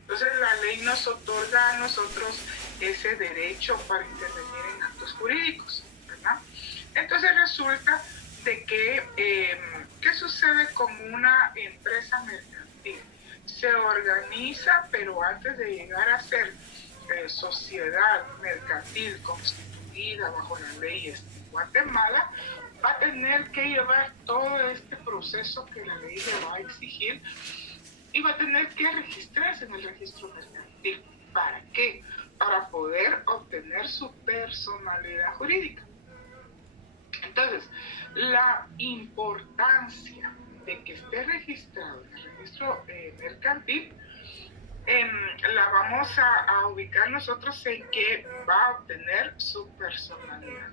Entonces la ley nos otorga a nosotros ese derecho para intervenir en actos jurídicos, ¿verdad? Entonces resulta de que, ¿qué sucede con una empresa mercantil? Se organiza, pero antes de llegar a ser sociedad mercantil constituida bajo las leyes de Guatemala, va a tener que llevar todo este proceso que la ley le va a exigir y va a tener que registrarse en el registro mercantil. ¿Para qué? Para poder obtener su personalidad jurídica. Entonces, la importancia de que esté registrado en el registro mercantil la vamos a ubicar nosotros en que va a obtener su personalidad.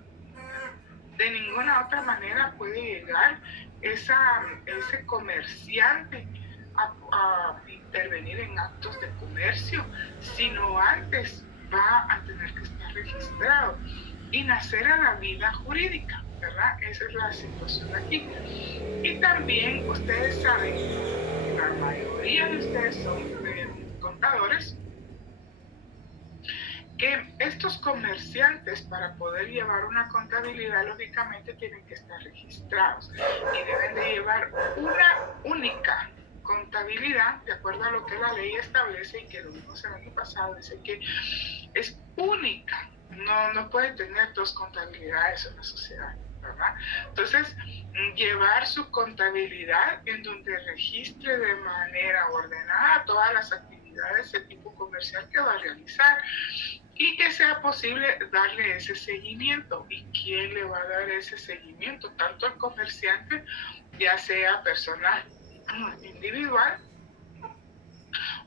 De ninguna otra manera puede llegar ese comerciante a intervenir en actos de comercio, sino antes va a tener que estar registrado y nacer a la vida jurídica, ¿verdad? Esa es la situación aquí. Y también ustedes saben, la mayoría de ustedes son contadores, que estos comerciantes para poder llevar una contabilidad lógicamente tienen que estar registrados y deben de llevar una única contabilidad de acuerdo a lo que la ley establece y que lo vimos el año pasado, dice que es única, no puede tener dos contabilidades en la sociedad, ¿verdad? Entonces, llevar su contabilidad en donde registre de manera ordenada todas las actividades de tipo comercial que va a realizar y que sea posible darle ese seguimiento. ¿Y quién le va a dar ese seguimiento? Tanto el comerciante, ya sea persona individual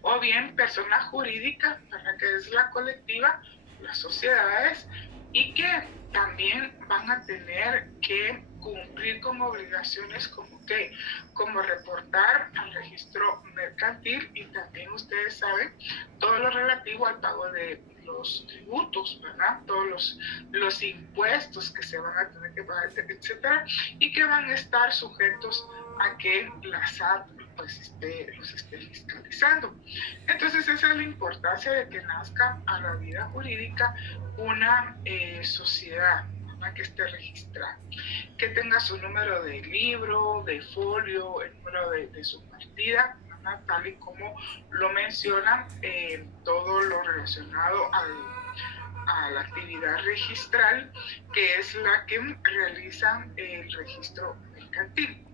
o bien persona jurídica, para que es la colectiva, las sociedades, y que también van a tener que cumplir con obligaciones como reportar al registro mercantil y también ustedes saben todo lo relativo al pago de los tributos, ¿verdad? Todos los impuestos que se van a tener que pagar, etcétera, y que van a estar sujetos a que la SAT pues los esté fiscalizando. Entonces esa es la importancia de que nazca a la vida jurídica una sociedad, ¿verdad? Que esté registrada, que tenga su número de libro, de folio, el número de su partida, ¿verdad? Tal y como lo mencionan todo lo relacionado a la actividad registral, que es la que realizan el registro mercantil.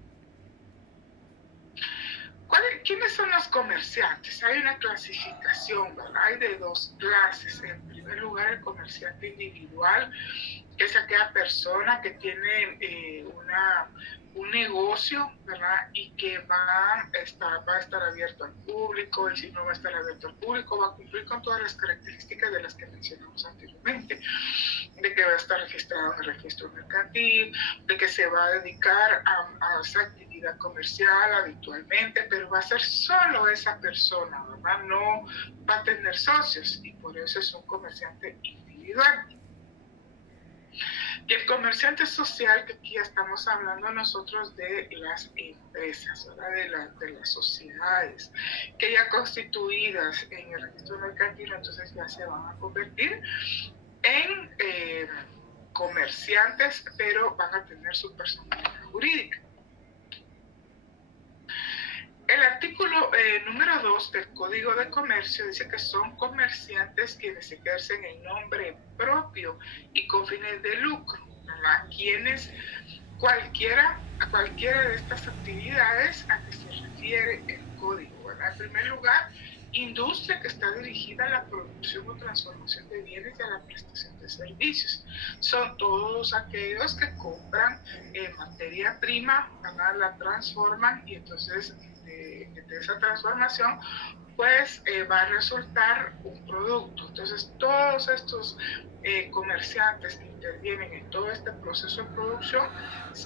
¿Quiénes son los comerciantes? Hay una clasificación, ¿verdad? Hay de dos clases. En primer lugar, el comerciante individual, que es aquella persona que tiene un negocio, ¿verdad? Y que va a estar abierto al público, y si no va a estar abierto al público, va a cumplir con todas las características de las que mencionamos anteriormente, de que va a estar registrado en el registro mercantil, de que se va a dedicar a esa actividad comercial habitualmente, pero va a ser solo esa persona, ¿verdad? No va a tener socios y por eso es un comerciante individual. Y el comerciante social, que aquí ya estamos hablando nosotros de las empresas, ¿verdad? De las sociedades, que ya constituidas en el registro mercantil, entonces ya se van a convertir en comerciantes, pero van a tener su personalidad jurídica. El artículo número 2 del Código de Comercio dice que son comerciantes quienes ejercen en nombre propio y con fines de lucro, ¿verdad? Quienes a cualquiera de estas actividades a que se refiere el código, ¿verdad? En primer lugar, industria que está dirigida a la producción o transformación de bienes y a la prestación de servicios. Son todos aquellos que compran materia prima, ¿verdad? La transforman y entonces de esa transformación pues va a resultar un producto. Entonces todos estos comerciantes que intervienen en todo este proceso de producción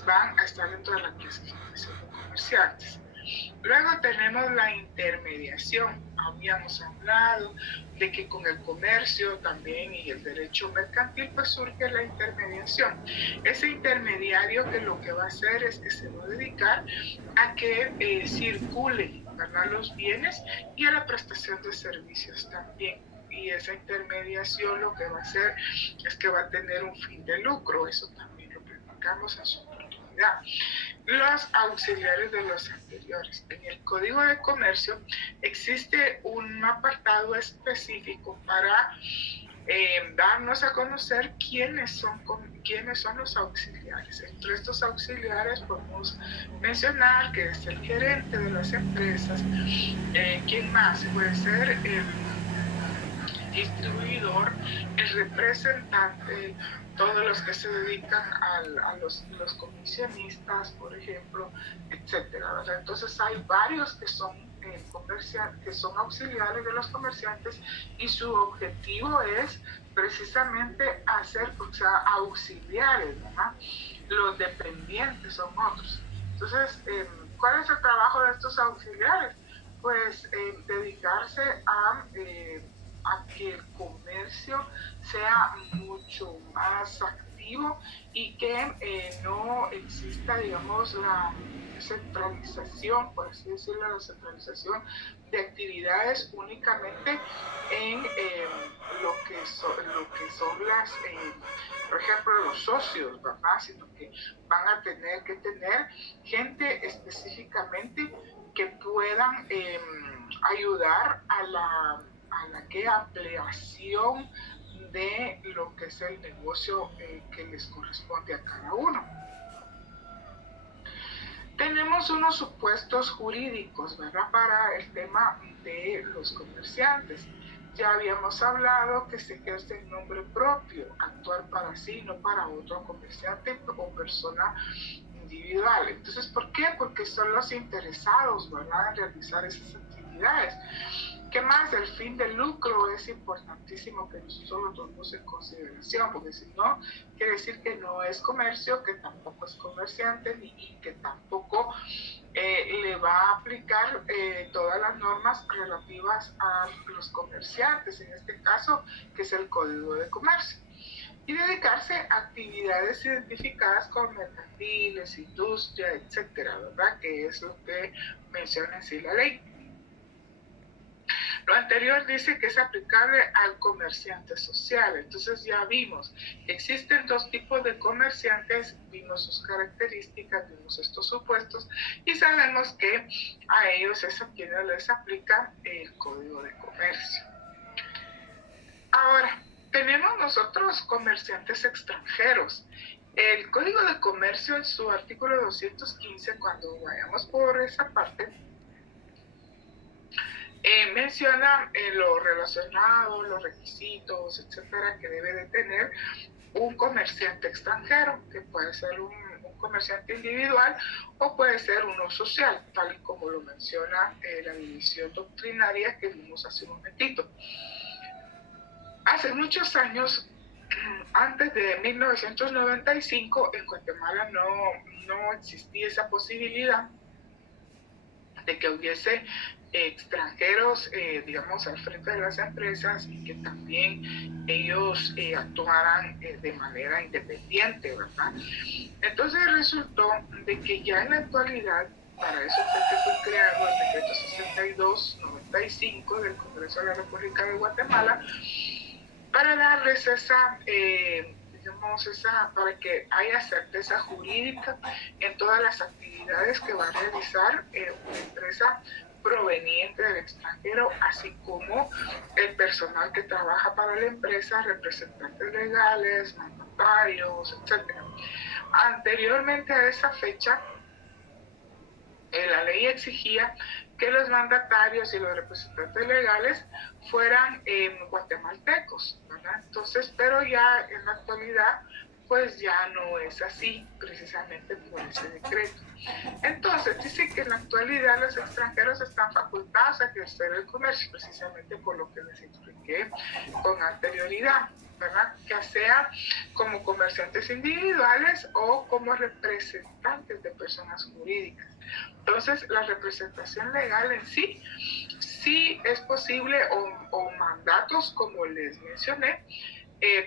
van a estar dentro de la clasificación de comerciantes. Luego tenemos la intermediación. Habíamos hablado de que con el comercio también y el derecho mercantil pues surge la intermediación. Ese intermediario que lo que va a hacer es que se va a dedicar a que circule, ¿verdad?, los bienes y a la prestación de servicios también. Y esa intermediación lo que va a hacer es que va a tener un fin de lucro, eso también lo platicamos en su oportunidad. Los auxiliares de los anteriores. En el Código de Comercio existe un apartado específico para darnos a conocer quiénes son los auxiliares. Entre estos auxiliares podemos mencionar que es el gerente de las empresas. ¿Quién más? Puede ser el distribuidor, el representante, todos los que se dedican a los comisionistas, por ejemplo, etcétera, ¿verdad? Entonces hay varios que son que son auxiliares de los comerciantes y su objetivo es precisamente hacer, o sea, auxiliares, ¿verdad? Los dependientes son otros. Entonces, ¿cuál es el trabajo de estos auxiliares? Pues dedicarse a que el comercio sea mucho más activo y que no exista, digamos, la centralización, por así decirlo, la centralización de actividades únicamente en lo que son las, por ejemplo, los socios, ¿verdad? Sino que van a tener que tener gente específicamente que puedan ayudar a la ampliación de lo que es el negocio que les corresponde a cada uno. Tenemos unos supuestos jurídicos, ¿verdad?, para el tema de los comerciantes. Ya habíamos hablado que se ejerce en nombre propio, actuar para sí, no para otro comerciante o persona individual. Entonces, ¿por qué? Porque son los interesados, ¿verdad?, en realizar esas actividades. ¿Qué más? El fin de lucro es importantísimo que nosotros lo tomemos en consideración, porque si no, quiere decir que no es comercio, que tampoco es comerciante y que tampoco le va a aplicar todas las normas relativas a los comerciantes, en este caso, que es el Código de Comercio. Y dedicarse a actividades identificadas con mercantiles, industria, etcétera, ¿verdad? Que es lo que menciona así la ley. Lo anterior dice que es aplicable al comerciante social. Entonces ya vimos que existen dos tipos de comerciantes, vimos sus características, vimos estos supuestos y sabemos que a ellos es a quienes les aplica el Código de Comercio. Ahora, tenemos nosotros comerciantes extranjeros. El Código de Comercio en su artículo 215, cuando vayamos por esa parte, menciona lo relacionado, los requisitos, etcétera, que debe de tener un comerciante extranjero, que puede ser un comerciante individual o puede ser uno social, tal y como lo menciona la división doctrinaria que vimos hace un momentito. Hace muchos años, antes de 1995, en Guatemala no existía esa posibilidad de que hubiese extranjeros, digamos, al frente de las empresas y que también ellos actuaran de manera independiente, ¿verdad? Entonces resultó de que ya en la actualidad, para eso fue que fue creado el decreto 6295 del Congreso de la República de Guatemala, para darles para que haya certeza jurídica en todas las actividades que va a realizar una empresa proveniente del extranjero, así como el personal que trabaja para la empresa, representantes legales, mandatarios, etc. Anteriormente a esa fecha, la ley exigía que los mandatarios y los representantes legales fueran guatemaltecos, ¿verdad? Entonces, pero ya en la actualidad, pues ya no es así, precisamente por ese decreto. Entonces, dice que en la actualidad los extranjeros están facultados a ejercer el comercio, precisamente por lo que les expliqué con anterioridad, ¿verdad? Ya sea como comerciantes individuales o como representantes de personas jurídicas. Entonces, la representación legal en sí es posible o mandatos, como les mencioné,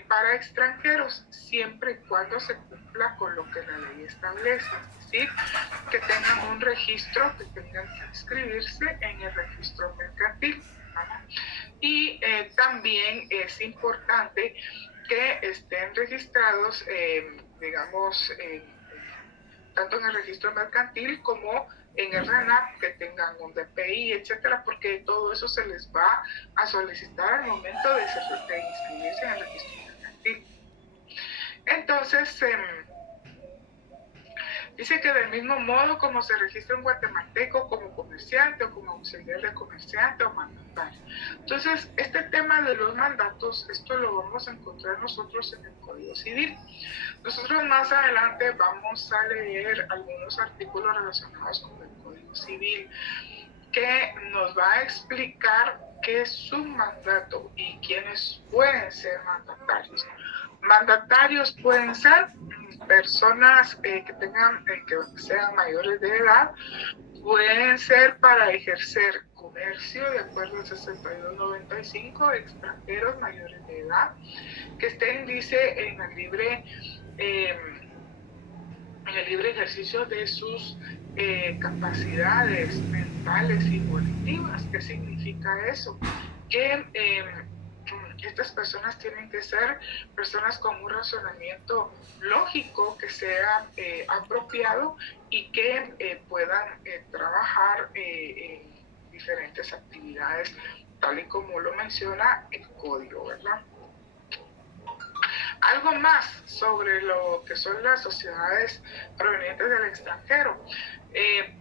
para extranjeros, siempre y cuando se cumpla con lo que la ley establece. Es decir que tengan un registro, que tengan que inscribirse en el registro mercantil, ¿verdad? Y también es importante que estén registrados, digamos, tanto en el registro mercantil como en el RENAP, que tengan un DPI, etcétera, porque todo eso se les va a solicitar al momento de inscribirse en el registro mercantil. Entonces, dice que del mismo modo como se registra un guatemalteco como comerciante o como auxiliar de comerciante o mandatario. Entonces, este tema de los mandatos, esto lo vamos a encontrar nosotros en el Código Civil. Nosotros más adelante vamos a leer algunos artículos relacionados con el Código Civil que nos va a explicar qué es un mandato y quiénes pueden ser mandatarios. Mandatarios pueden ser personas que sean mayores de edad, pueden ser para ejercer comercio de acuerdo al 6295, extranjeros mayores de edad, que estén, dice, en el libre ejercicio de sus capacidades mentales y volitivas. ¿Qué significa eso? Que estas personas tienen que ser personas con un razonamiento lógico que sea apropiado y que puedan trabajar en diferentes actividades, tal y como lo menciona el código, ¿verdad? Algo más sobre lo que son las sociedades provenientes del extranjero.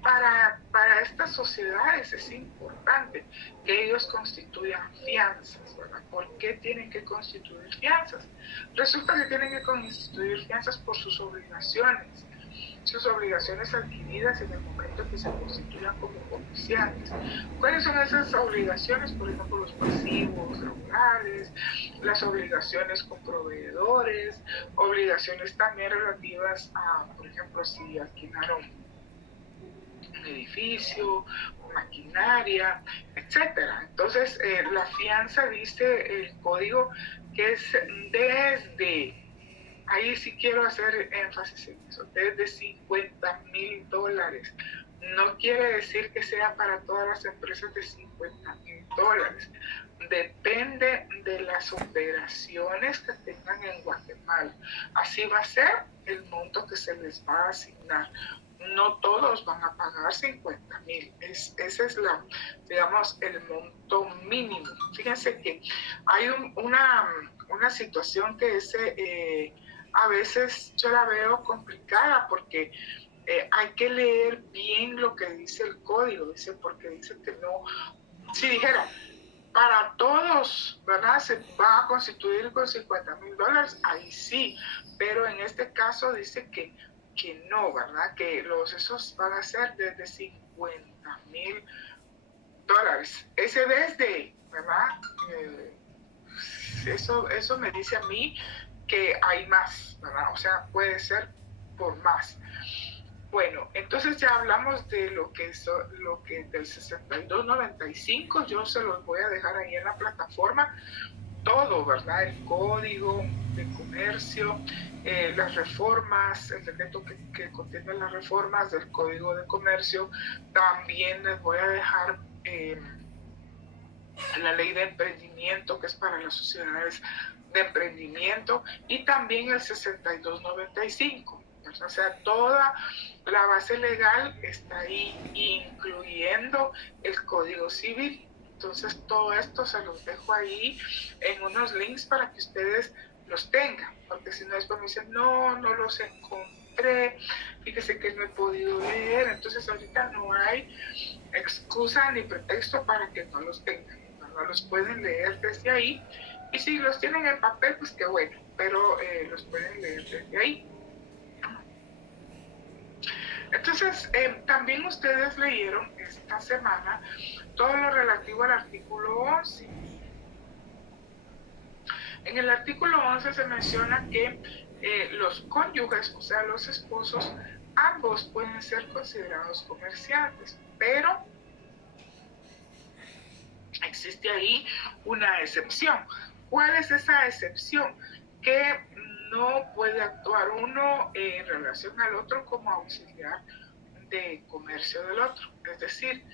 Para estas sociedades es importante que ellos constituyan fianzas, ¿verdad? ¿Por qué tienen que constituir fianzas? Resulta que tienen que constituir fianzas por sus obligaciones adquiridas en el momento que se constituyan como comerciantes. ¿Cuáles son esas obligaciones? Por ejemplo, los pasivos laborales, las obligaciones con proveedores, obligaciones también relativas a, por ejemplo, si alquilaron un edificio, maquinaria, etcétera. Entonces, la fianza, dice el código, que es desde, ahí sí quiero hacer énfasis en eso, desde $50,000. No quiere decir que sea para todas las empresas de $50,000. Depende de las operaciones que tengan en Guatemala. Así va a ser el monto que se les va a asignar. No todos van a pagar 50,000. Ese es digamos, el monto mínimo. Fíjense que hay una situación que a veces yo la veo complicada porque hay que leer bien lo que dice el código, porque dice que no, si dijera, para todos, ¿verdad? Se va a constituir con $50,000, ahí sí, pero en este caso dice que no, ¿verdad? Que esos van a ser desde $50,000. Ese desde, ¿verdad? Eso me dice a mí que hay más, ¿verdad? O sea, puede ser por más. Bueno, entonces ya hablamos de lo que del 6295, yo se los voy a dejar ahí en la plataforma, todo, ¿verdad? El código de comercio, las reformas, el decreto que contiene las reformas del código de comercio. También les voy a dejar la ley de emprendimiento, que es para las sociedades de emprendimiento, y también el 6295. O sea, toda la base legal está ahí, incluyendo el Código Civil. Entonces, todo esto se los dejo ahí en unos links para que ustedes los tengan, porque si no después me dicen, no los encontré, fíjese que no he podido leer. Entonces, ahorita no hay excusa ni pretexto para que no los tengan, no los pueden leer desde ahí, y si los tienen en papel, pues qué bueno, pero los pueden leer desde ahí. Entonces, también ustedes leyeron esta semana todo lo relativo al artículo 11. En el artículo 11 se menciona que los cónyuges, o sea, los esposos, ambos pueden ser considerados comerciantes, pero existe ahí una excepción. ¿Cuál es esa excepción? Que no puede actuar uno en relación al otro como auxiliar de comercio del otro. Es decir,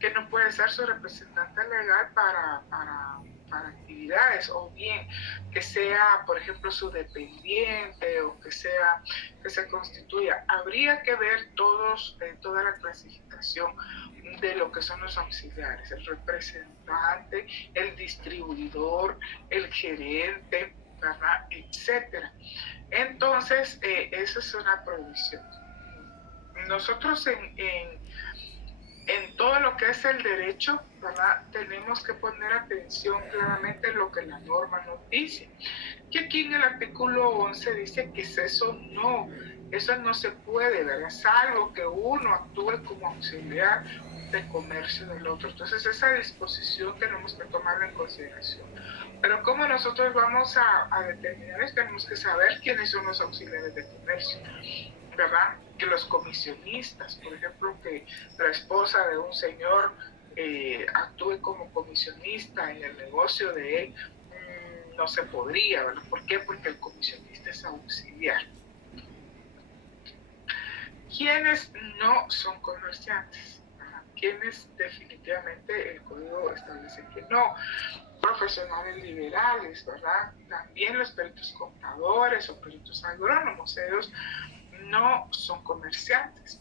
que no puede ser su representante legal para actividades, o bien que sea, por ejemplo, su dependiente, o que sea que se constituya. Habría que ver toda la clasificación de lo que son los auxiliares: el representante, el distribuidor, el gerente, ¿verdad? Etcétera. Entonces, eso es una provisión. Nosotros en todo lo que es el derecho, ¿verdad? Tenemos que poner atención claramente en lo que la norma nos dice. Que aquí en el artículo 11 dice que eso no se puede, ¿verdad? Salvo que uno actúe como auxiliar de comercio del otro. Entonces esa disposición tenemos que tomarla en consideración. Pero ¿cómo nosotros vamos a determinar esto? Tenemos que saber quiénes son los auxiliares de comercio, ¿verdad? Que los comisionistas, por ejemplo, que la esposa de un señor actúe como comisionista en el negocio de él, no se podría, ¿verdad? ¿Por qué? Porque el comisionista es auxiliar. ¿Quiénes no son comerciantes? ¿Quiénes definitivamente el código establece que no? Profesionales liberales, ¿verdad? También los peritos contadores o peritos agrónomos, ellos no son comerciantes.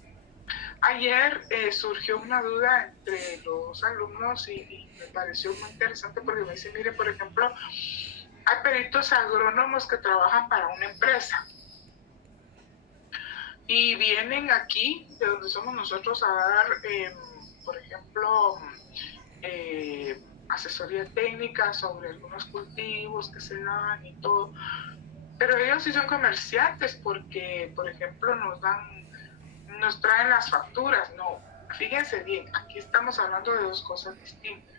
Ayer surgió una duda entre los alumnos y me pareció muy interesante, porque me dice, mire, por ejemplo, hay peritos agrónomos que trabajan para una empresa y vienen aquí, de donde somos nosotros, a dar, por ejemplo, asesoría técnica sobre algunos cultivos que se dan y todo. Pero ellos sí son comerciantes porque, por ejemplo, nos traen las facturas. No, fíjense bien, aquí estamos hablando de dos cosas distintas.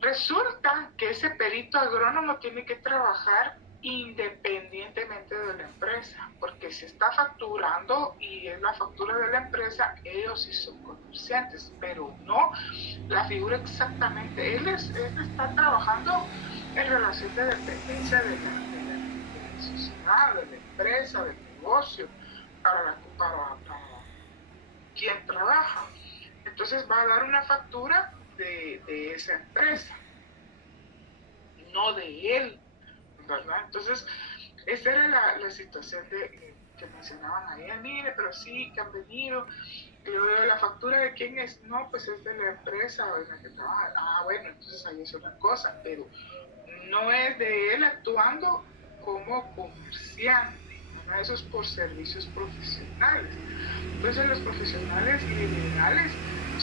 Resulta que ese perito agrónomo tiene que trabajar independientemente de la empresa, porque si está facturando y es la factura de la empresa, ellos sí son comerciantes, pero no la figura exactamente. Él está trabajando en relación de dependencia de la sociedad, de la empresa, del negocio, para quien trabaja. Entonces va a dar una factura de esa empresa, no de él, ¿verdad? Entonces, esa era la situación que mencionaban ahí. Mire, pero sí, que han venido. La factura de quién es, no, pues es de la empresa en la que trabaja. Ah, bueno, entonces ahí es otra cosa, pero no es de él actuando como comerciante, ¿verdad? Eso es por servicios profesionales. Entonces los profesionales liberales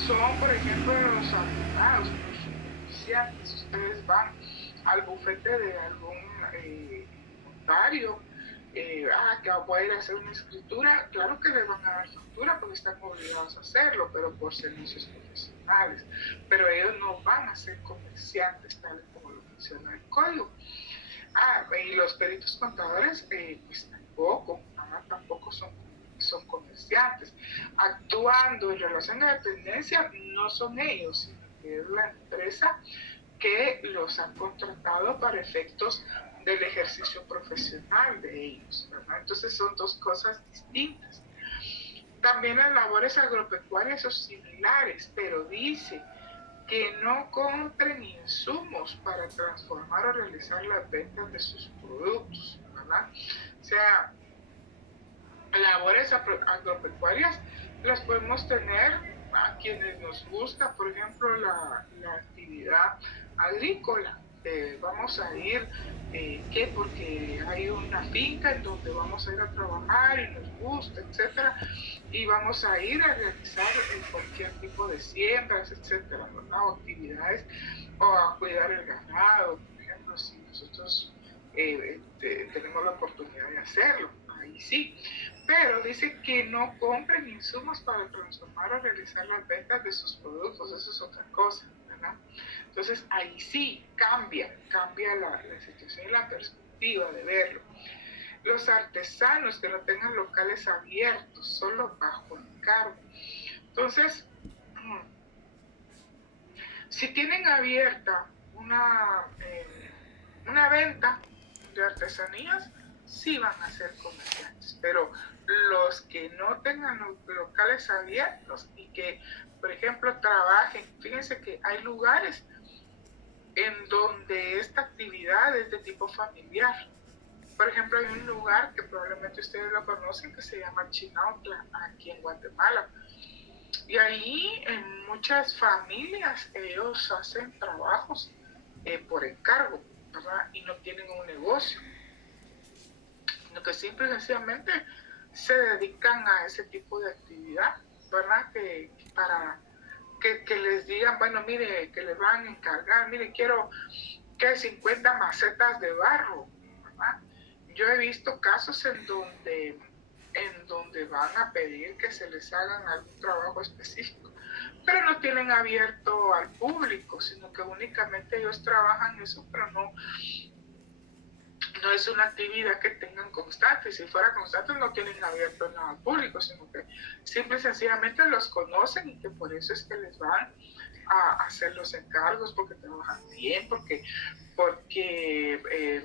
son, por ejemplo, los abogados, los comerciantes. Ustedes van al bufete de algún notario, que voy a ir a hacer una escritura, claro que le van a dar factura porque están obligados a hacerlo, pero por servicios profesionales. Pero ellos no van a ser comerciantes, tal como lo menciona el código. Y los peritos contadores, pues tampoco son comerciantes. Actuando en relación de dependencia, no son ellos, sino que es la empresa que los han contratado para efectos del ejercicio profesional de ellos, ¿verdad? Entonces son dos cosas distintas. También las labores agropecuarias son similares, pero dice que no compren insumos para transformar o realizar las ventas de sus productos, ¿verdad? O sea, labores agropecuarias las podemos tener a quienes nos gusta, por ejemplo, la actividad agrícola. Vamos a ir, ¿qué? Porque hay una finca en donde vamos a ir a trabajar y nos gusta, etcétera, y vamos a ir a realizar cualquier tipo de siembras, etcétera, ¿verdad? O actividades, o a cuidar el ganado, por ejemplo, si nosotros tenemos la oportunidad de hacerlo, ahí sí. Pero dice que no compren insumos para transformar o realizar las ventas de sus productos, eso es otra cosa, ¿verdad? Entonces ahí sí cambia la situación y la perspectiva de verlo. Los artesanos que no tengan locales abiertos, solo bajo encargo. Entonces, si tienen abierta una venta, de artesanías sí van a ser comerciantes, pero los que no tengan locales abiertos y que, por ejemplo, trabajen, fíjense que hay lugares en donde esta actividad es de tipo familiar. Por ejemplo, hay un lugar que probablemente ustedes lo conocen que se llama Chinautla, aquí en Guatemala. Y ahí en muchas familias ellos hacen trabajos por encargo, ¿verdad? Y no tienen un negocio, sino que simple y sencillamente se dedican a ese tipo de actividad, ¿verdad? Para que les digan, bueno, mire, que les van a encargar, mire, quiero que 50 macetas de barro, ¿verdad? Yo he visto casos en donde van a pedir que se les hagan algún trabajo específico, pero no tienen abierto al público, sino que únicamente ellos trabajan eso, pero no es una actividad que tengan constante. Si fuera constante no tienen abierto nada al público, sino que simple y sencillamente los conocen y que por eso es que les van a hacer los encargos, porque trabajan bien, porque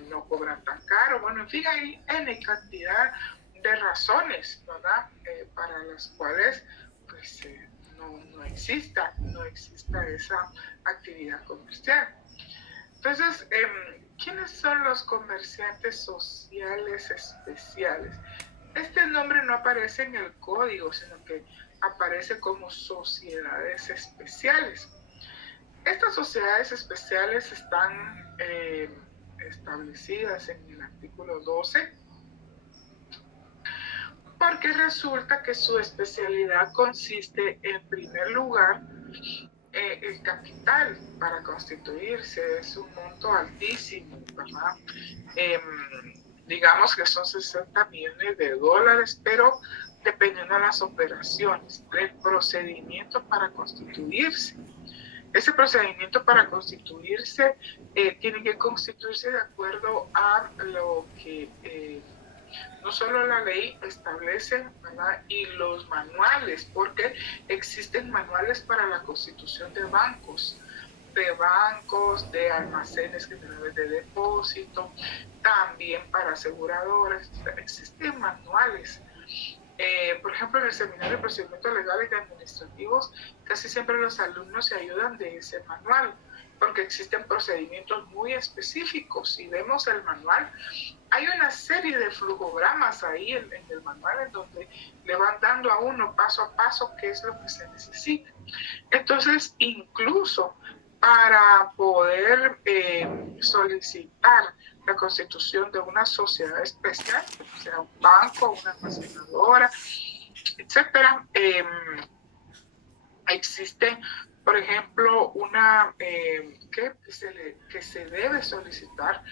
no cobran tan caro. Bueno, en fin, hay N cantidad de razones, ¿verdad? Para las cuales pues no exista esa actividad comercial. Entonces, ¿quiénes son los comerciantes sociales especiales? Este nombre no aparece en el código, sino que aparece como sociedades especiales. Estas sociedades especiales están establecidas en el artículo 12, porque resulta que su especialidad consiste, en primer lugar, el capital para constituirse es un monto altísimo, ¿verdad? Digamos que son 60 millones de dólares, pero dependiendo de las operaciones, el procedimiento para constituirse. Ese procedimiento para constituirse tiene que constituirse de acuerdo a lo que no solo la ley establece, ¿verdad? Y los manuales, porque existen manuales para la constitución de bancos, de almacenes generales de depósito, también para aseguradoras. Existen manuales. Por ejemplo, en el seminario de procedimientos legales y administrativos, casi siempre los alumnos se ayudan de ese manual, porque existen procedimientos muy específicos. Si vemos el manual, hay una serie de flujogramas ahí en el manual en donde le van dando a uno paso a paso qué es lo que se necesita. Entonces, incluso para poder solicitar la constitución de una sociedad especial, sea un banco, una almacenadora, etcétera, existe, por ejemplo, una que se debe solicitar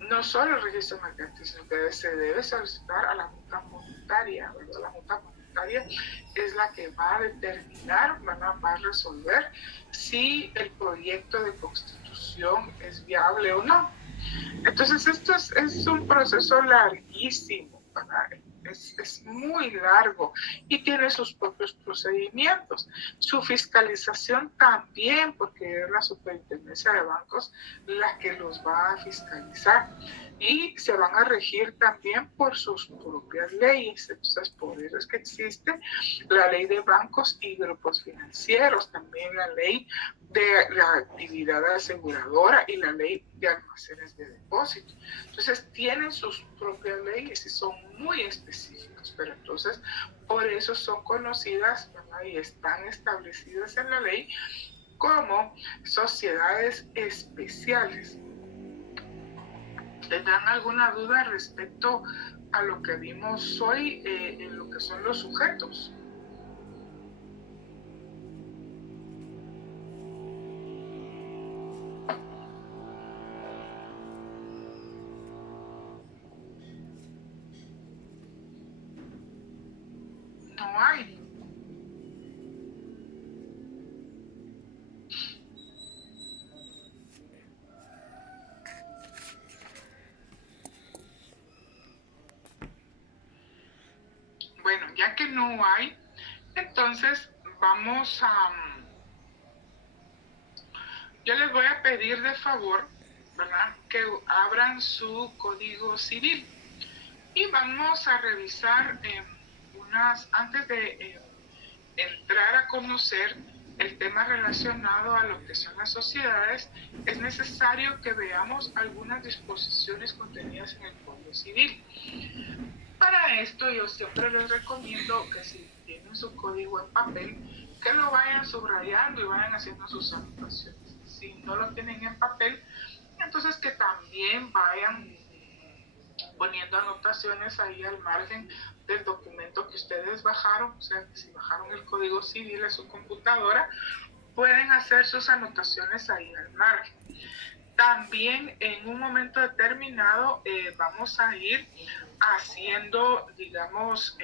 no solo el registro mercantil, sino que se debe solicitar a la Junta Monetaria, ¿verdad? La Junta Monetaria es la que va a determinar, va a resolver si el proyecto de constitución es viable o no. Entonces, esto es un proceso larguísimo, ¿verdad? Es muy largo y tiene sus propios procedimientos. Su fiscalización también, porque es la Superintendencia de Bancos la que los va a fiscalizar, y se van a regir también por sus propias leyes. Entonces, por eso es que existe la ley de bancos y grupos financieros, también la ley de la actividad aseguradora y la ley de almacenes de depósito. Entonces tienen sus propias leyes y son muy específicos, pero entonces por eso son conocidas, ¿verdad? Y están establecidas en la ley como sociedades especiales. ¿Tendrán alguna duda respecto a lo que vimos hoy en lo que son los sujetos? No hay. Bueno, ya que no hay, entonces vamos a... Yo les voy a pedir de favor ¿verdad? Que abran su código civil. Y vamos a revisar antes de entrar a conocer el tema relacionado a lo que son las sociedades, es necesario que veamos algunas disposiciones contenidas en el Código Civil. Para esto yo siempre les recomiendo que si tienen su código en papel, que lo vayan subrayando y vayan haciendo sus anotaciones. Si no lo tienen en papel, entonces que también vayan poniendo anotaciones ahí al margen del documento que ustedes bajaron. O sea, que si bajaron el Código Civil a su computadora, pueden hacer sus anotaciones ahí al margen. También en un momento determinado vamos a ir haciendo, digamos,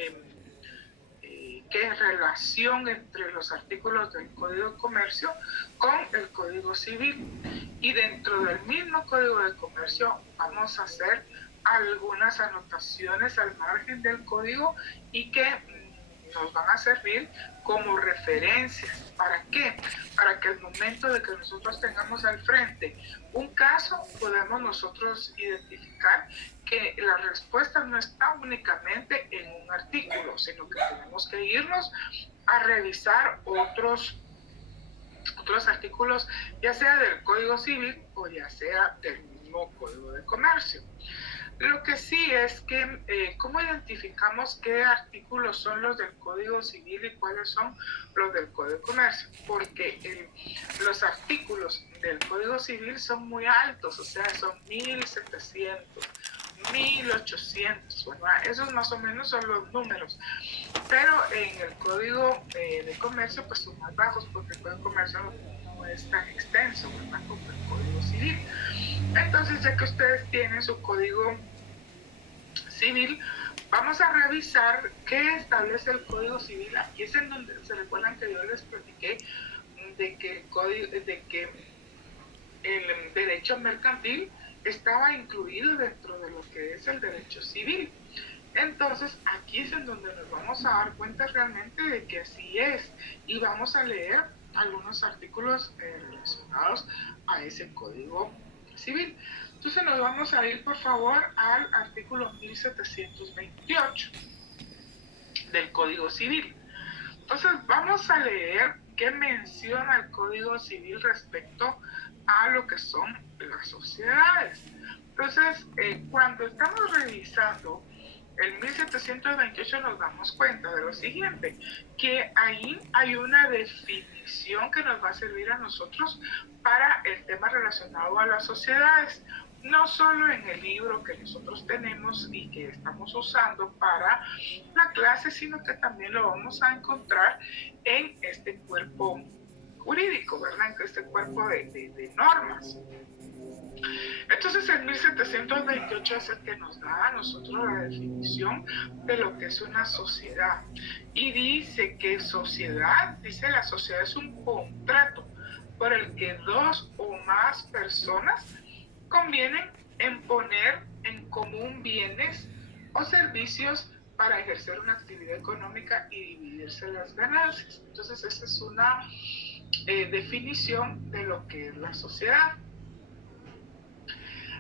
qué relación entre los artículos del Código de Comercio con el Código Civil. Y dentro del mismo Código de Comercio vamos a hacer algunas anotaciones al margen del código y que nos van a servir como referencias. ¿Para qué? Para que al momento de que nosotros tengamos al frente un caso, podamos nosotros identificar que la respuesta no está únicamente en un artículo, sino que tenemos que irnos a revisar otros artículos, ya sea del Código Civil o ya sea del mismo Código de Comercio. Lo que sí es que, ¿cómo identificamos qué artículos son los del Código Civil y cuáles son los del Código de Comercio? Porque los artículos del Código Civil son muy altos, o sea, son 1.700, 1.800, ¿verdad? Esos más o menos son los números. Pero en el Código de Comercio, pues son más bajos, porque el Código de Comercio no es tan extenso, ¿verdad?, como el Código Civil. Entonces, ya que ustedes tienen su Código Civil, vamos a revisar qué establece el Código Civil. Aquí es en donde se recuerdan que yo les platiqué de que el derecho mercantil estaba incluido dentro de lo que es el derecho civil. Entonces, aquí es en donde nos vamos a dar cuenta realmente de que así es, y vamos a leer algunos artículos relacionados a ese Código Civil. Entonces nos vamos a ir, por favor, al artículo 1728 del Código Civil. Entonces vamos a leer qué menciona el Código Civil respecto a lo que son las sociedades. Entonces, cuando estamos revisando el 1728 nos damos cuenta de lo siguiente, que ahí hay una definición que nos va a servir a nosotros para el tema relacionado a las sociedades, no solo en el libro que nosotros tenemos y que estamos usando para la clase, sino que también lo vamos a encontrar en este cuerpo jurídico, ¿verdad?, en este cuerpo de normas. Entonces el 1728 es el que nos da a nosotros la definición de lo que es una sociedad. Y dice que sociedad, dice la sociedad es un contrato por el que dos o más personas convienen en poner en común bienes o servicios para ejercer una actividad económica y dividirse las ganancias. Entonces esa es una definición de lo que es la sociedad.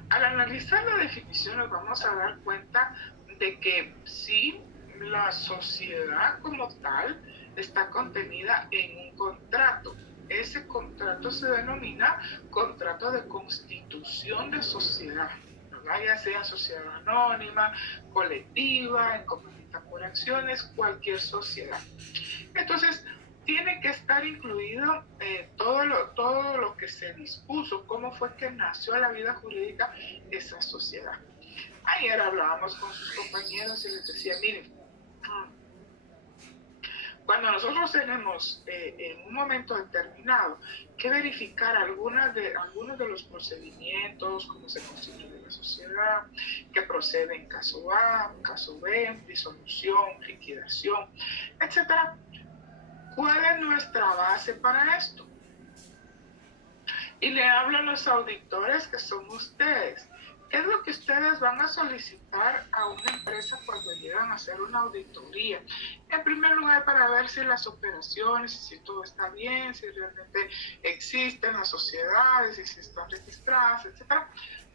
Al analizar la definición nos vamos a dar cuenta de que sí, la sociedad como tal está contenida en un contrato. Ese contrato se denomina contrato de constitución de sociedad, ¿verdad?, ya sea sociedad anónima, colectiva, en común por acciones, cualquier sociedad. Entonces, tiene que estar incluido todo lo que se dispuso, cómo fue que nació la vida jurídica esa sociedad. Ayer hablábamos con sus compañeros y les decía, miren, cuando nosotros tenemos en un momento determinado que verificar algunos de los procedimientos, cómo se constituye la sociedad, que procede en caso A, caso B, disolución, liquidación, etcétera. ¿Cuál es nuestra base para esto? Y le hablo a los auditores que son ustedes. ¿Qué es lo que ustedes van a solicitar a una empresa cuando llegan a hacer una auditoría? En primer lugar, para ver si las operaciones, si todo está bien, si realmente existen las sociedades, si están registradas, etc.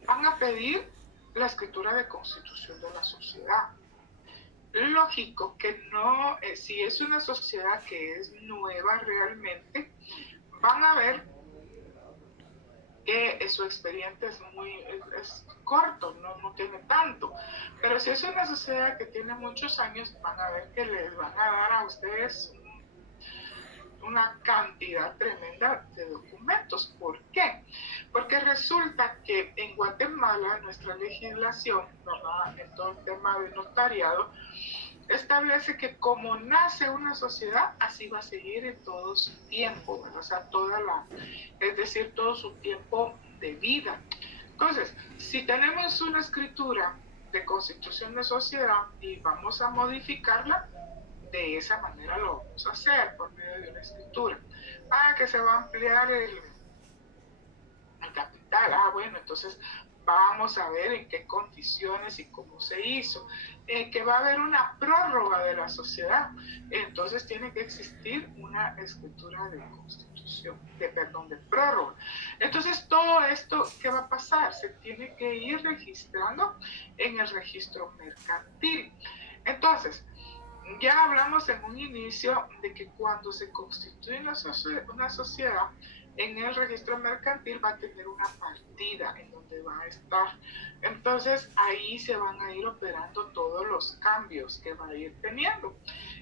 Van a pedir la escritura de constitución de la sociedad. Lógico que no, si es una sociedad que es nueva realmente, van a ver que su expediente es corto, no tiene tanto. Pero si es una sociedad que tiene muchos años, van a ver que les van a dar a ustedes una cantidad tremenda de documentos. ¿Por qué? Porque resulta que en Guatemala nuestra legislación, ¿verdad?, en todo el tema de notariado, establece que como nace una sociedad, así va a seguir en todo su tiempo, ¿verdad? O sea, es decir, todo su tiempo de vida. Entonces, si tenemos una escritura de constitución de sociedad y vamos a modificarla, de esa manera lo vamos a hacer, por medio de una escritura. Que se va a ampliar el capital. Bueno, entonces vamos a ver en qué condiciones y cómo se hizo. Que va a haber una prórroga de la sociedad. Entonces tiene que existir una escritura de constitución, de prórroga. Entonces todo esto, ¿qué va a pasar? Se tiene que ir registrando en el registro mercantil. Entonces, ya hablamos en un inicio de que cuando se constituye una sociedad, en el registro mercantil va a tener una partida en donde va a estar. Entonces ahí se van a ir operando todos los cambios que va a ir teniendo.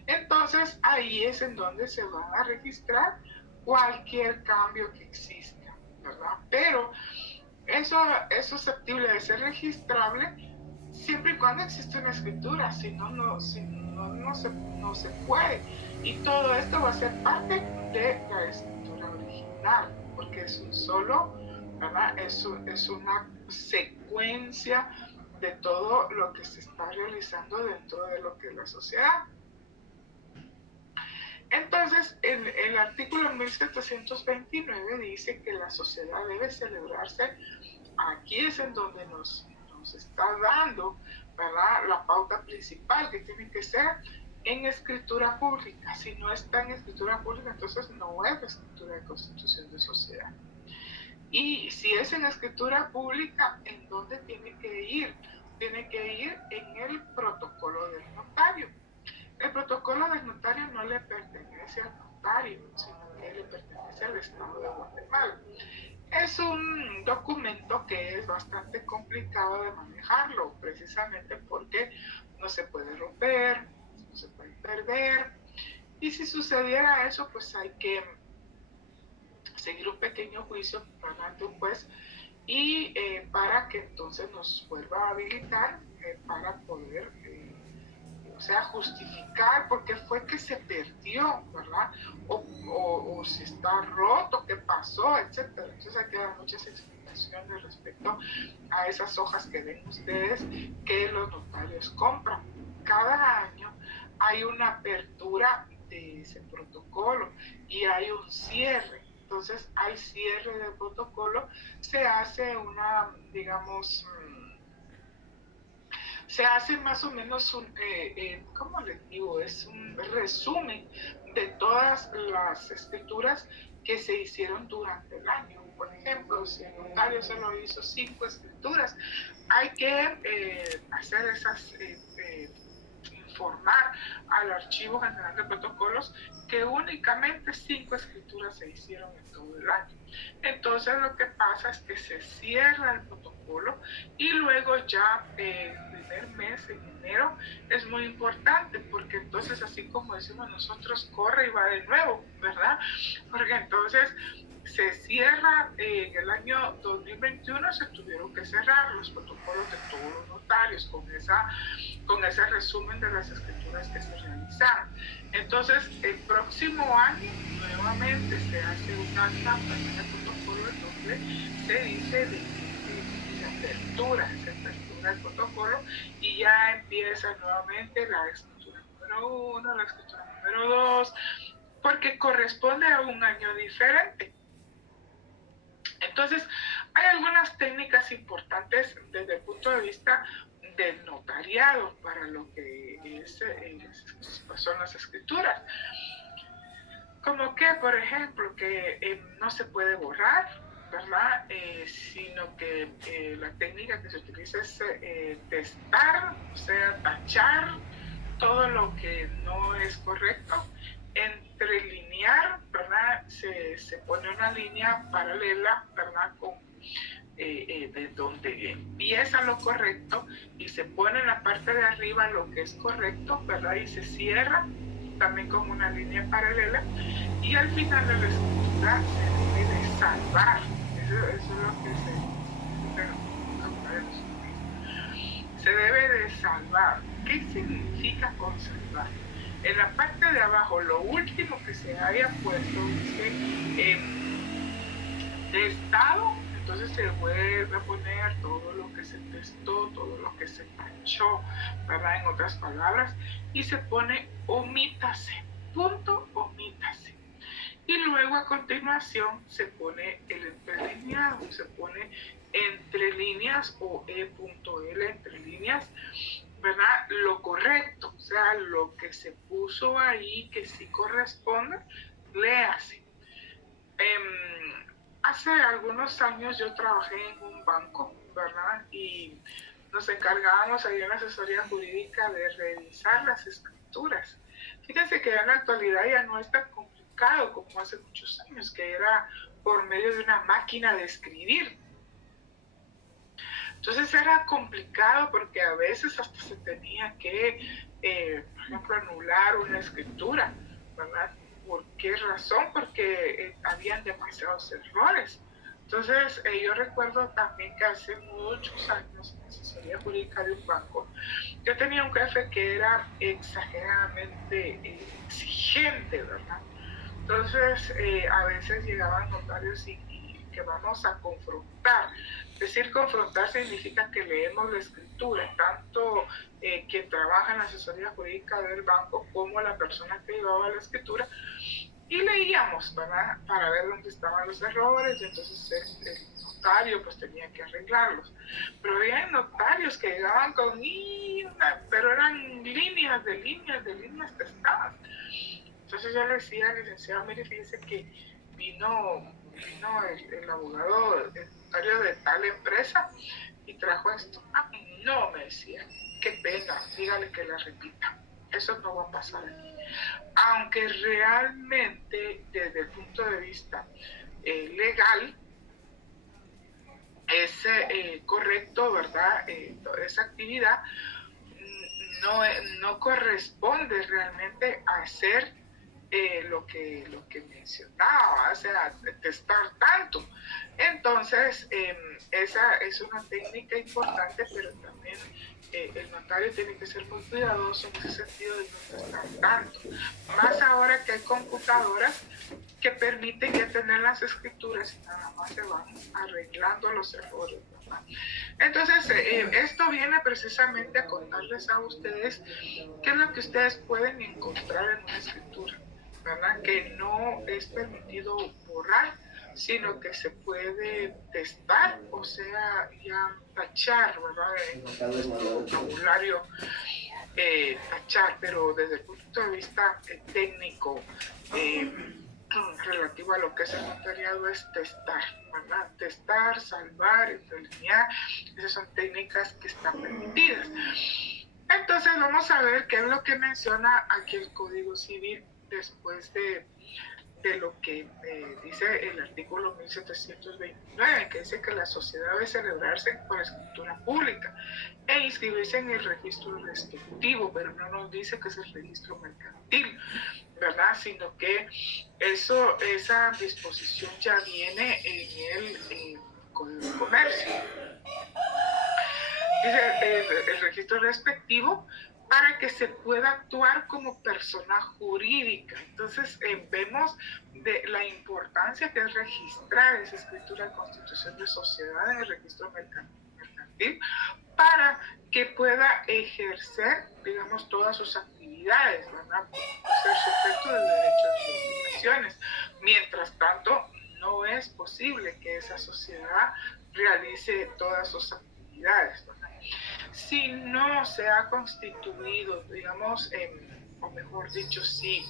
Entonces ahí es en donde se van a registrar cualquier cambio que exista, ¿verdad? Pero eso es susceptible de ser registrable siempre y cuando existe una escritura, si no, no se puede. Y todo esto va a ser parte de la escritura original, porque es un solo, ¿verdad? Es una secuencia de todo lo que se está realizando dentro de lo que es la sociedad. Entonces, el artículo 1729 dice que la sociedad debe celebrarse. Aquí es en donde nos está dando, ¿verdad?, la pauta principal, que tiene que ser en escritura pública. Si no está en escritura pública, entonces no es escritura de constitución de sociedad. Y si es en escritura pública, ¿en dónde tiene que ir? Tiene que ir en el protocolo del notario. El protocolo del notario no le pertenece al notario, sino que le pertenece al Estado de Guatemala. Es un documento que es bastante complicado de manejarlo, precisamente porque no se puede romper, no se puede perder. Y si sucediera eso, pues hay que seguir un pequeño juicio ante un juez y para que entonces nos vuelva a habilitar para poder justificar por qué fue que se perdió, ¿verdad? O si está roto, qué pasó, etcétera. Entonces hay que dar muchas explicaciones respecto a esas hojas que ven ustedes que los notarios compran. Cada año hay una apertura de ese protocolo y hay un cierre. Entonces, al cierre del protocolo se hace una, digamos, se hace más o menos ¿cómo les digo? Es un resumen de todas las escrituras que se hicieron durante el año. Por ejemplo, si el notario solo hizo 5 escrituras, hay que hacer esas, informar al Archivo General de Protocolos que únicamente 5 escrituras se hicieron en todo el año. Entonces lo que pasa es que se cierra el protocolo y luego ya el primer mes, en enero, es muy importante porque entonces, así como decimos nosotros, corre y va de nuevo, ¿verdad? Porque entonces se cierra en el año 2021, se tuvieron que cerrar los protocolos de todos los notarios con ese resumen de las escrituras que se realizaron. Entonces, el próximo año nuevamente se hace una acta en el protocolo en donde se dice de apertura, se apertura el protocolo y ya empieza nuevamente la escritura número 1, la escritura número 2, porque corresponde a un año diferente. Entonces, Hay algunas técnicas importantes desde el punto de vista del notariado para lo que son las escrituras. Como que, por ejemplo, que no se puede borrar, ¿verdad? Sino que la técnica que se utiliza es testar, o sea, tachar todo lo que no es correcto, entrelinear, ¿verdad? Se pone una línea paralela, ¿verdad? De donde empieza lo correcto y se pone en la parte de arriba lo que es correcto, ¿verdad? Y se cierra también con una línea paralela y al final de la escritura se debe de salvar. Eso es lo que se debe de salvar. ¿Qué significa conservar? En la parte de abajo, lo último que se haya puesto dice de estado, entonces se vuelve a poner todo lo que se testó, todo lo que se tachó, ¿verdad? En otras palabras, y se pone omítase, punto omítase. Y luego a continuación se pone el entrelineado, se pone entre líneas o E.L entre líneas, ¿verdad? Lo correcto, o sea, lo que se puso ahí que sí corresponde, léase. Hace algunos años yo trabajé en un banco, ¿verdad? Y nos encargábamos ahí en la asesoría jurídica de revisar las escrituras. Fíjense que en la actualidad ya no es tan complicado como hace muchos años, que era por medio de una máquina de escribir. Entonces era complicado porque a veces hasta se tenía que, por ejemplo, anular una escritura, ¿verdad? ¿Por qué razón? Porque habían demasiados errores. Entonces, yo recuerdo también que hace muchos años, en la asesoría jurídica de un banco, yo tenía un jefe que era exageradamente exigente, ¿verdad? Entonces, a veces llegaban notarios y que vamos a confrontar. Decir confrontar significa que leemos la escritura, tanto quien trabaja en la asesoría jurídica del banco como la persona que llevaba la escritura, y leíamos, ¿verdad? Para ver dónde estaban los errores, y entonces el notario pues tenía que arreglarlos. Pero había notarios que llegaban con pero eran líneas de líneas testadas. Entonces yo le decía al licenciado, mire, fíjese que vino el abogado, el notario de tal empresa y trajo esto. Ah, no, me decía, qué pena, dígale que la repita. Eso no va a pasar aquí. Aunque realmente, desde el punto de vista legal, es correcto, ¿verdad? Toda esa actividad no corresponde realmente a hacer lo que mencionaba, o sea, testar tanto. Entonces, esa es una técnica importante, pero también el notario tiene que ser muy cuidadoso en ese sentido de no testar tanto. Más ahora que hay computadoras que permiten ya tener las escrituras y nada más se van arreglando los errores, ¿verdad? Entonces, esto viene precisamente a contarles a ustedes qué es lo que ustedes pueden encontrar en una escritura, ¿verdad? Que no es permitido borrar, sino que se puede testar, o sea, ya tachar, ¿verdad? En nuestro vocabulario, tachar, pero desde el punto de vista técnico, relativo a lo que es el notariado, es testar, ¿verdad? Testar, salvar, entrelinear, esas son técnicas que están permitidas. Entonces vamos a ver qué es lo que menciona aquí el Código Civil después de lo que dice el artículo 1729, que dice que la sociedad debe celebrarse por escritura pública e inscribirse en el registro respectivo, pero no nos dice que es el registro mercantil, ¿verdad? Sino que esa disposición ya viene en el Código de Comercio. Dice el registro respectivo para que se pueda actuar como persona jurídica. Entonces vemos de la importancia que es registrar esa escritura de constitución de sociedad en el registro mercantil para que pueda ejercer, digamos, todas sus actividades, ¿verdad? Ser sujeto de derechos y obligaciones. Mientras tanto, no es posible que esa sociedad realice todas sus actividades, ¿verdad? Si no se ha constituido, digamos, o mejor dicho, si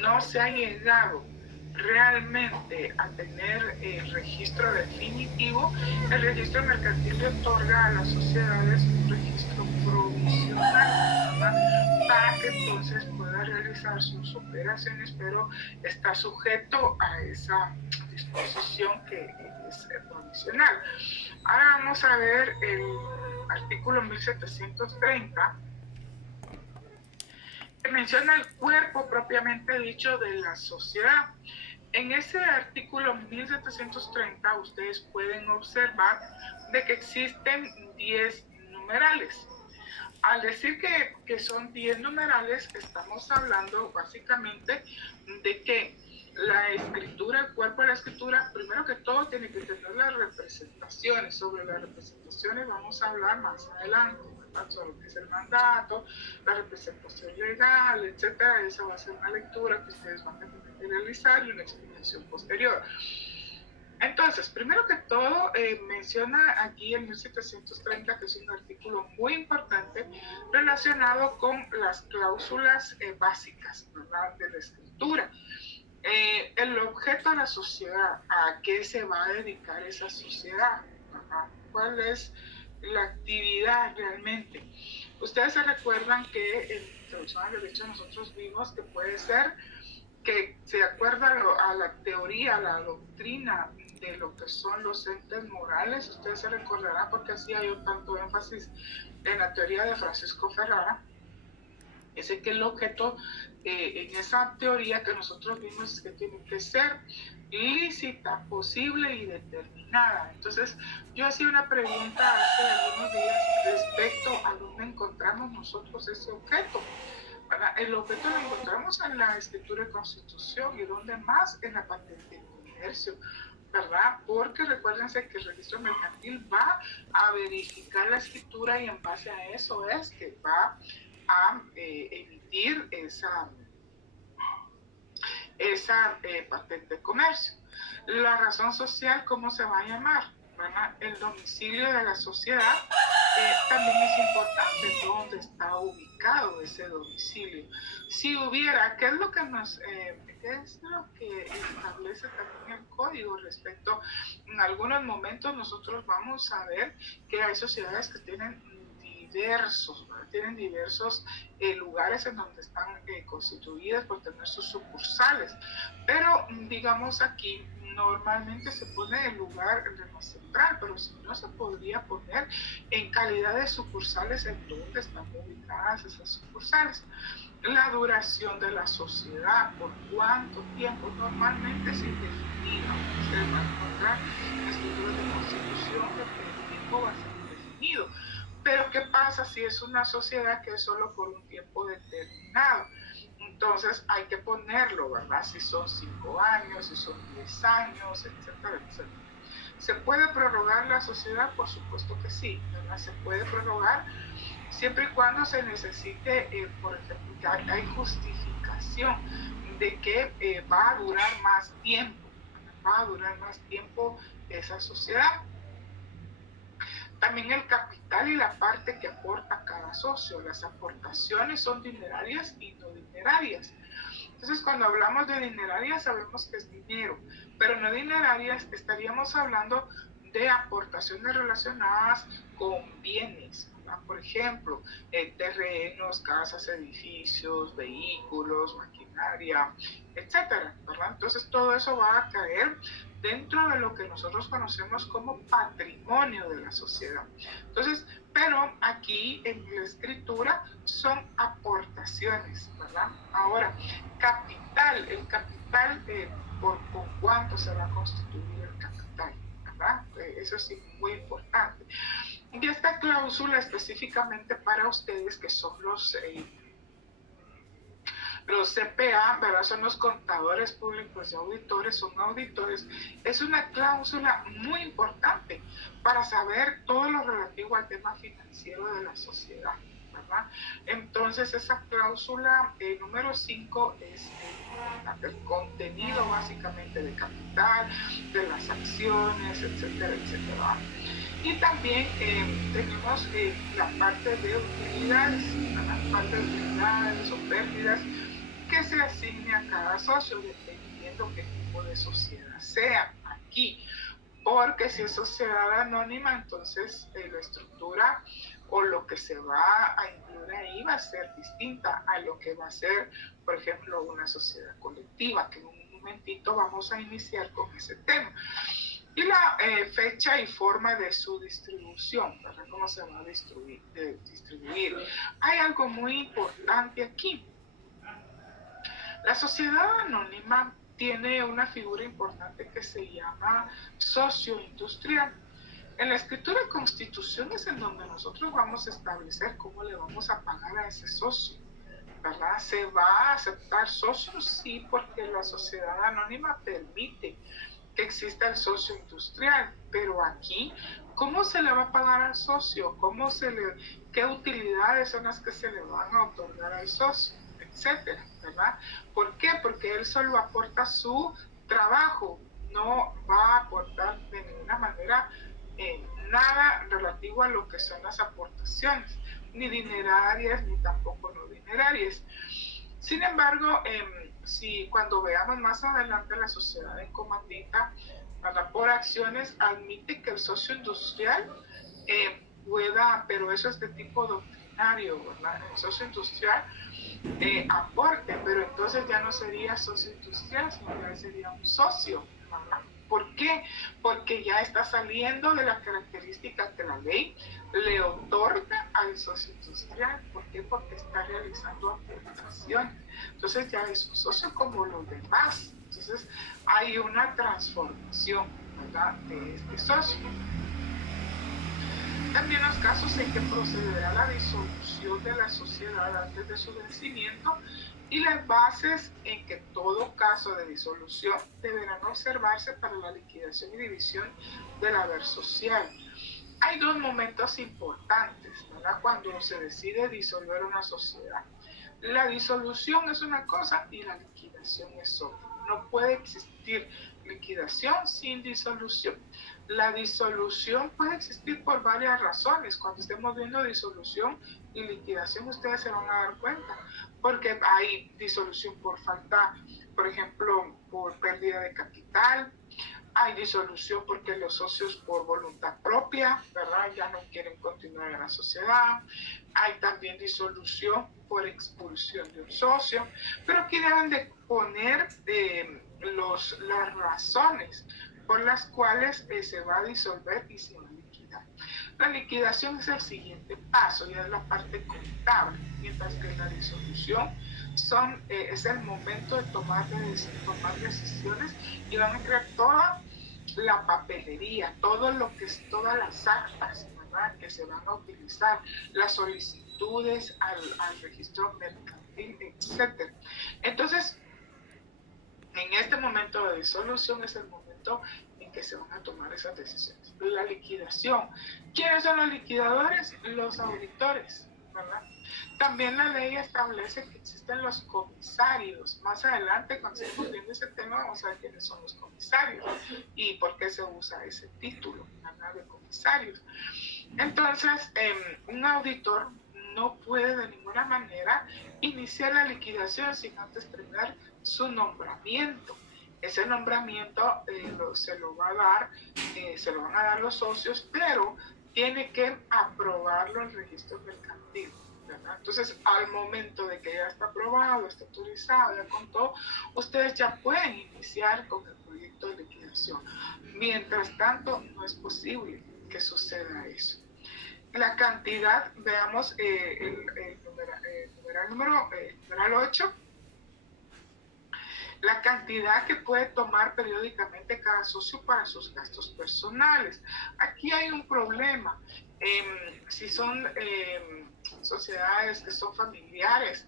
no se ha llegado realmente a tener el registro definitivo, el registro mercantil le otorga a las sociedades un registro provisional, ¿verdad? Para que entonces pueda realizar sus operaciones, pero está sujeto a esa disposición que es provisional. Ahora vamos a ver el artículo 1730, que menciona el cuerpo propiamente dicho de la sociedad. En ese artículo 1730 ustedes pueden observar de que existen 10 numerales. Al decir que son 10 numerales, estamos hablando básicamente de que la escritura, el cuerpo de la escritura, primero que todo tiene que tener las representaciones. Sobre las representaciones vamos a hablar más adelante, ¿verdad? Sobre lo que es el mandato, la representación legal, etcétera. Esa va a ser una lectura que ustedes van a tener que realizar y una explicación posterior. Entonces, primero que todo, menciona aquí el 1730, que es un artículo muy importante relacionado con las cláusulas básicas, ¿verdad?, de la escritura. El objeto de la sociedad, ¿a qué se va a dedicar esa sociedad? ¿Verdad? ¿Cuál es la actividad realmente? Ustedes se recuerdan que en Introducción al Derecho nosotros vimos que puede ser que se acuerda a la teoría, a la doctrina de lo que son los entes morales. Ustedes se recordarán porque hacía yo tanto énfasis en la teoría de Francisco Ferrara. Es que el objeto en esa teoría que nosotros vimos es que tiene que ser lícita, posible y determinada. Entonces, yo hacía una pregunta hace algunos días respecto a dónde encontramos nosotros ese objeto. El objeto lo encontramos en la escritura de constitución y donde más en la patente de comercio, ¿verdad? Porque recuérdense que el registro mercantil va a verificar la escritura y en base a eso es que va a emitir esa patente de comercio. La razón social, ¿cómo se va a llamar? ¿Verdad? El domicilio de la sociedad también es importante dónde está ubicado ese domicilio. Si hubiera, ¿qué es lo que establece también el código respecto? En algunos momentos nosotros vamos a ver que hay sociedades que tienen diversos lugares en donde están constituidas por tener sus sucursales, pero digamos aquí normalmente se pone el lugar de más central, pero si no se podría poner en calidad de sucursales en donde están ubicadas esas sucursales. La duración de la sociedad, por cuánto tiempo, normalmente es indefinida. Ustedes van a encontrar escrituras de constitución que el tiempo va a ser indefinido. Pero ¿qué pasa si es una sociedad que es solo por un tiempo determinado? Entonces hay que ponerlo, ¿verdad? Si son 5 años, si son 10 años, etcétera, etcétera. ¿Se puede prorrogar la sociedad? Por supuesto que sí, ¿verdad? Se puede prorrogar siempre y cuando se necesite, por ejemplo, que hay justificación de que va a durar más tiempo, va a durar más tiempo esa sociedad. También el capital y la parte que aporta cada socio. Las aportaciones son dinerarias y no dinerarias. Entonces, cuando hablamos de dinerarias, sabemos que es dinero, pero no dinerarias, estaríamos hablando de aportaciones relacionadas con bienes, ¿verdad? Por ejemplo, terrenos, casas, edificios, vehículos, maquinaria, etcétera, ¿verdad? Entonces, todo eso va a caer dentro de lo que nosotros conocemos como patrimonio de la sociedad. Entonces, pero aquí en la escritura son aportaciones, ¿verdad? Ahora, capital, el capital, con cuánto se va a constituir el capital, ¿verdad? Eso sí, muy importante. Y esta cláusula específicamente para ustedes que son los CPA, ¿verdad? Son los contadores públicos y auditores, son auditores. Es una cláusula muy importante para saber todo lo relativo al tema financiero de la sociedad, ¿verdad? Entonces esa cláusula número 5 es el contenido básicamente de capital, de las acciones, etcétera, etcétera. Y también tenemos la parte de utilidades, la parte de utilidades o pérdidas que se asigne a cada socio dependiendo qué tipo de sociedad sea aquí. Porque si es sociedad anónima, entonces la estructura o lo que se va a incluir ahí va a ser distinta a lo que va a ser, por ejemplo, una sociedad colectiva, que en un momentito vamos a iniciar con ese tema. Y la fecha y forma de su distribución, ¿verdad? ¿Cómo se va a distribuir? Hay algo muy importante aquí. La sociedad anónima tiene una figura importante que se llama socio industrial. En la escritura de constitución es en donde nosotros vamos a establecer cómo le vamos a pagar a ese socio, ¿verdad? ¿Se va a aceptar socios? Sí, porque la sociedad anónima permite que exista el socio industrial, pero aquí, ¿cómo se le va a pagar al socio? ¿Qué utilidades son las que se le van a otorgar al socio? Etcétera, ¿verdad? ¿Por qué? Porque él solo aporta su trabajo, no va a aportar de ninguna manera nada relativo a lo que son las aportaciones, ni dinerarias, ni tampoco no dinerarias. Sin embargo, si cuando veamos más adelante la sociedad en comandita, por acciones, admite que el socio industrial pueda, pero eso es de tipo doctrinario, ¿verdad? El socio industrial aporte, pero entonces ya no sería socio industrial, sino ya sería un socio, ¿verdad? ¿Por qué? Porque ya está saliendo de la característica que la ley le otorga al socio industrial. ¿Por qué? Porque está realizando aportaciones. Entonces ya es un socio como los demás. Entonces hay una transformación, ¿verdad?, de este socio. También los casos en que procederá la disolución de la sociedad antes de su vencimiento y las bases en que todo caso de disolución deberán observarse para la liquidación y división del haber social. Hay dos momentos importantes, ¿verdad?, cuando se decide disolver una sociedad. La disolución es una cosa y la liquidación es otra. No puede existir liquidación sin disolución. La disolución puede existir por varias razones. Cuando estemos viendo disolución y liquidación, ustedes se van a dar cuenta, porque hay disolución por falta, por ejemplo, por pérdida de capital. Hay disolución porque los socios por voluntad propia, ¿verdad?, ya no quieren continuar en la sociedad. Hay también disolución por expulsión de un socio. Pero aquí deben de poner las razones por las cuales se va a disolver y se va a liquidar. La liquidación es el siguiente paso, ya es la parte contable, mientras que la disolución es el momento de tomar decisiones y van a crear toda la papelería, todas las actas, ¿verdad?, que se van a utilizar, las solicitudes al registro mercantil, etc. Entonces, en este momento de disolución es el momento en que se van a tomar esas decisiones. La liquidación. ¿Quiénes son los liquidadores? Los auditores, ¿verdad? También la ley establece que existen los comisarios. Más adelante, cuando estemos viendo ese tema, vamos a ver quiénes son los comisarios y por qué se usa ese título, ¿verdad?, de comisarios. Entonces, un auditor no puede de ninguna manera iniciar la liquidación sin antes tener su nombramiento. Ese nombramiento se lo van a dar los socios, pero tiene que aprobarlo el registro mercantil, ¿verdad? Entonces, al momento de que ya está aprobado, está autorizado, ya con todo, ustedes ya pueden iniciar con el proyecto de liquidación. Mientras tanto, no es posible que suceda eso. La cantidad, veamos el numeral 8, la cantidad que puede tomar periódicamente cada socio para sus gastos personales. Aquí hay un problema. Si son sociedades que son familiares,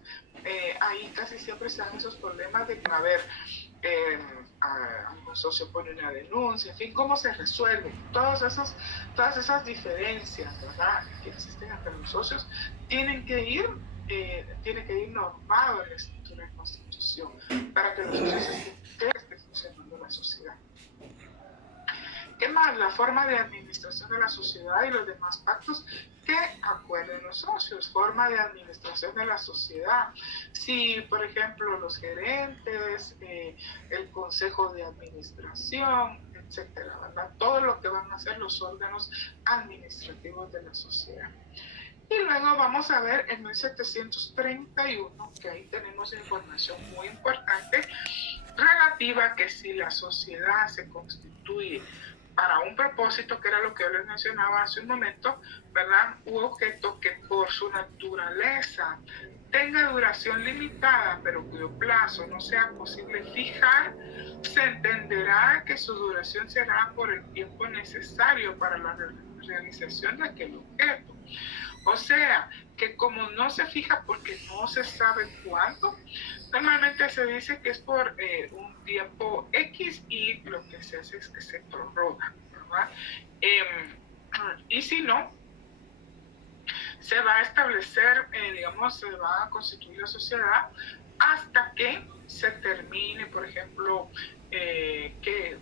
ahí casi siempre se dan esos problemas de que, algún socio pone una denuncia, en fin, cómo se resuelve. Todas esas diferencias, ¿verdad?, que existen entre los socios, tiene que ir normado en la escritura de Constitución para que los socios estén funcionando la sociedad. ¿Qué más? La forma de administración de la sociedad y los demás pactos que acuerden los socios. Forma de administración de la sociedad. Si, por ejemplo, los gerentes, el consejo de administración, etcétera, ¿verdad? Todo lo que van a hacer los órganos administrativos de la sociedad. Y luego vamos a ver en 1731, que ahí tenemos información muy importante relativa a que si la sociedad se constituye para un propósito, que era lo que yo les mencionaba hace un momento, ¿verdad?, u objeto que por su naturaleza tenga duración limitada, pero cuyo plazo no sea posible fijar, se entenderá que su duración será por el tiempo necesario para la realización de aquel objeto. O sea, que como no se fija porque no se sabe cuándo, normalmente se dice que es por un tiempo X y lo que se hace es que se prorroga, ¿verdad? Y si no, se va a establecer, digamos, se va a constituir la sociedad hasta que se termine, por ejemplo, que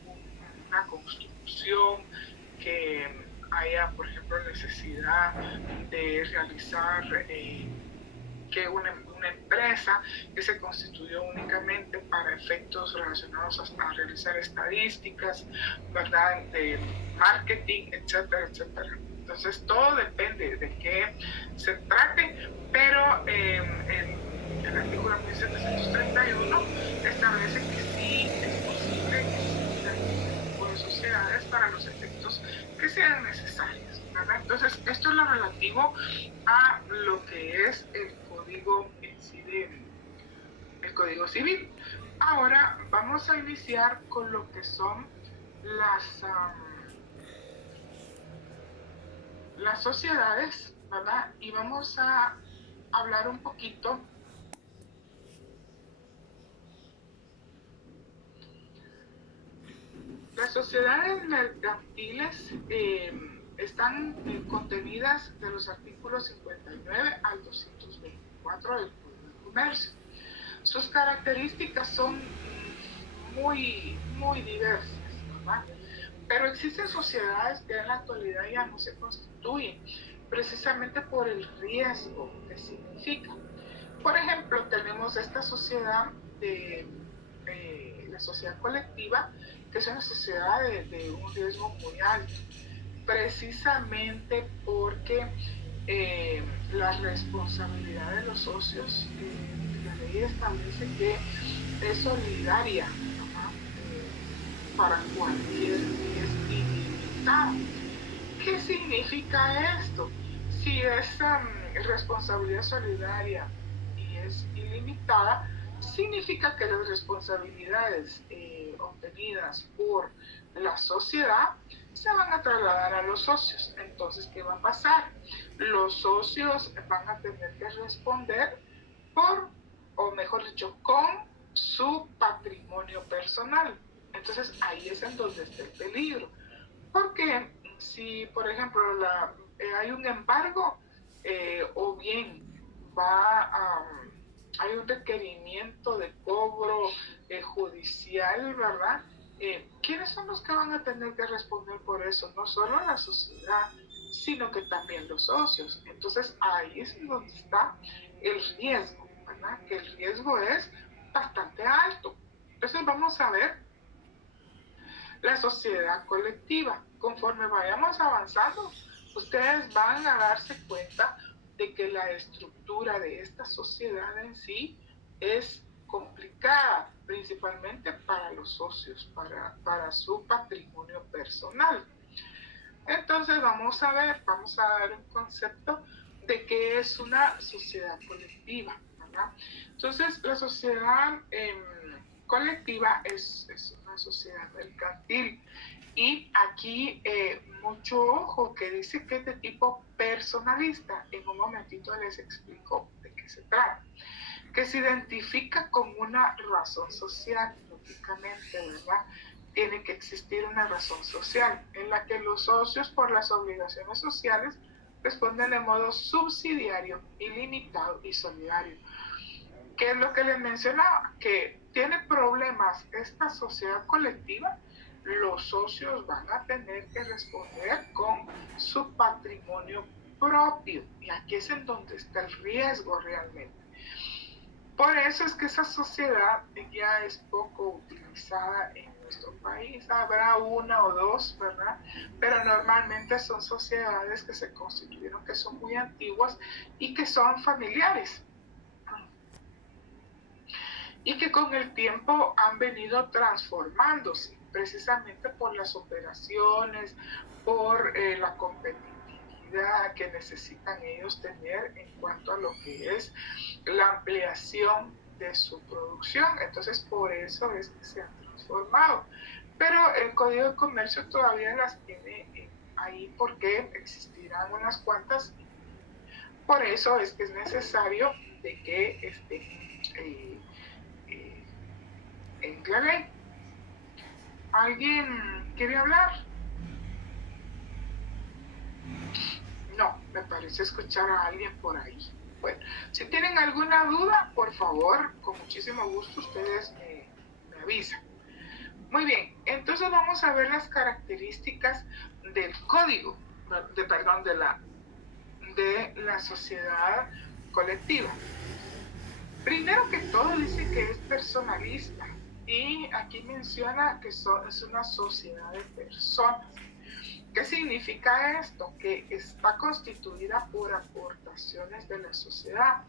una construcción, que haya, por ejemplo, necesidad de realizar que una empresa que se constituyó únicamente para efectos relacionados a realizar estadísticas, ¿verdad?, de marketing, etcétera, etcétera. Entonces, todo depende de qué se trate, pero el artículo 1731 establece que sí es posible existir este tipo de sociedades para los efectos que sean necesarios, ¿verdad? Entonces, esto es lo relativo a lo que es el código en sí el Código Civil. Ahora vamos a iniciar con lo que son las sociedades, ¿verdad? Y vamos a hablar un poquito las sociedades mercantiles. Están contenidas de los artículos 59 al 224 del Código de Comercio. Sus características son muy diversas, ¿verdad? Pero existen sociedades que en la actualidad ya no se constituyen, precisamente por el riesgo que significa. Por ejemplo, tenemos esta sociedad de la sociedad colectiva, que es una sociedad de un riesgo muy alto, precisamente porque la responsabilidad de los socios, la ley establece que es solidaria, ¿no?, para cualquier riesgo ilimitado. ¿Qué significa esto? Si esa responsabilidad solidaria y es ilimitada, significa que las responsabilidades obtenidas por la sociedad se van a trasladar a los socios. Entonces, ¿qué va a pasar? Los socios van a tener que responder por, o mejor dicho, con su patrimonio personal. Entonces, ahí es en donde está el peligro. Porque si, por ejemplo, hay un embargo, o bien hay un requerimiento de cobro judicial, ¿verdad? ¿Quiénes son los que van a tener que responder por eso? No solo la sociedad, sino que también los socios. Entonces ahí es donde está el riesgo, ¿verdad? Que el riesgo es bastante alto. Entonces vamos a ver la sociedad colectiva. Conforme vayamos avanzando, ustedes van a darse cuenta de que la estructura de esta sociedad en sí es complicada, principalmente para los socios, para su patrimonio personal. Entonces vamos a dar un concepto de qué es una sociedad colectiva, ¿verdad? Entonces la sociedad colectiva es una sociedad mercantil, y aquí mucho ojo, que dice que es de tipo personalista. En un momentito les explico de qué se trata. Que se identifica con una razón social, lógicamente, ¿verdad? Tiene que existir una razón social en la que los socios, por las obligaciones sociales, responden de modo subsidiario, ilimitado y solidario. ¿Qué es lo que les mencionaba? Que tiene problemas esta sociedad colectiva, los socios van a tener que responder con su patrimonio propio. Y aquí es en donde está el riesgo realmente. Por eso es que esa sociedad ya es poco utilizada en nuestro país. Habrá una o dos, ¿verdad? Pero normalmente son sociedades que se constituyeron, que son muy antiguas y que son familiares. Y que con el tiempo han venido transformándose, precisamente por las operaciones, por la competitividad que necesitan ellos tener en cuanto a lo que es la ampliación de su producción. Entonces, por eso es que se han transformado. Pero el Código de Comercio todavía las tiene ahí porque existirán unas cuantas. Por eso es que es necesario de que en la ley. ¿Alguien quiere hablar? No, me parece escuchar a alguien por ahí. Bueno, si tienen alguna duda, por favor, con muchísimo gusto ustedes me avisan. Muy bien, entonces vamos a ver las características del código, de la sociedad colectiva. Primero que todo dice que es personalista y aquí menciona que es una sociedad de personas. ¿Qué significa esto? Que está constituida por aportaciones de la sociedad.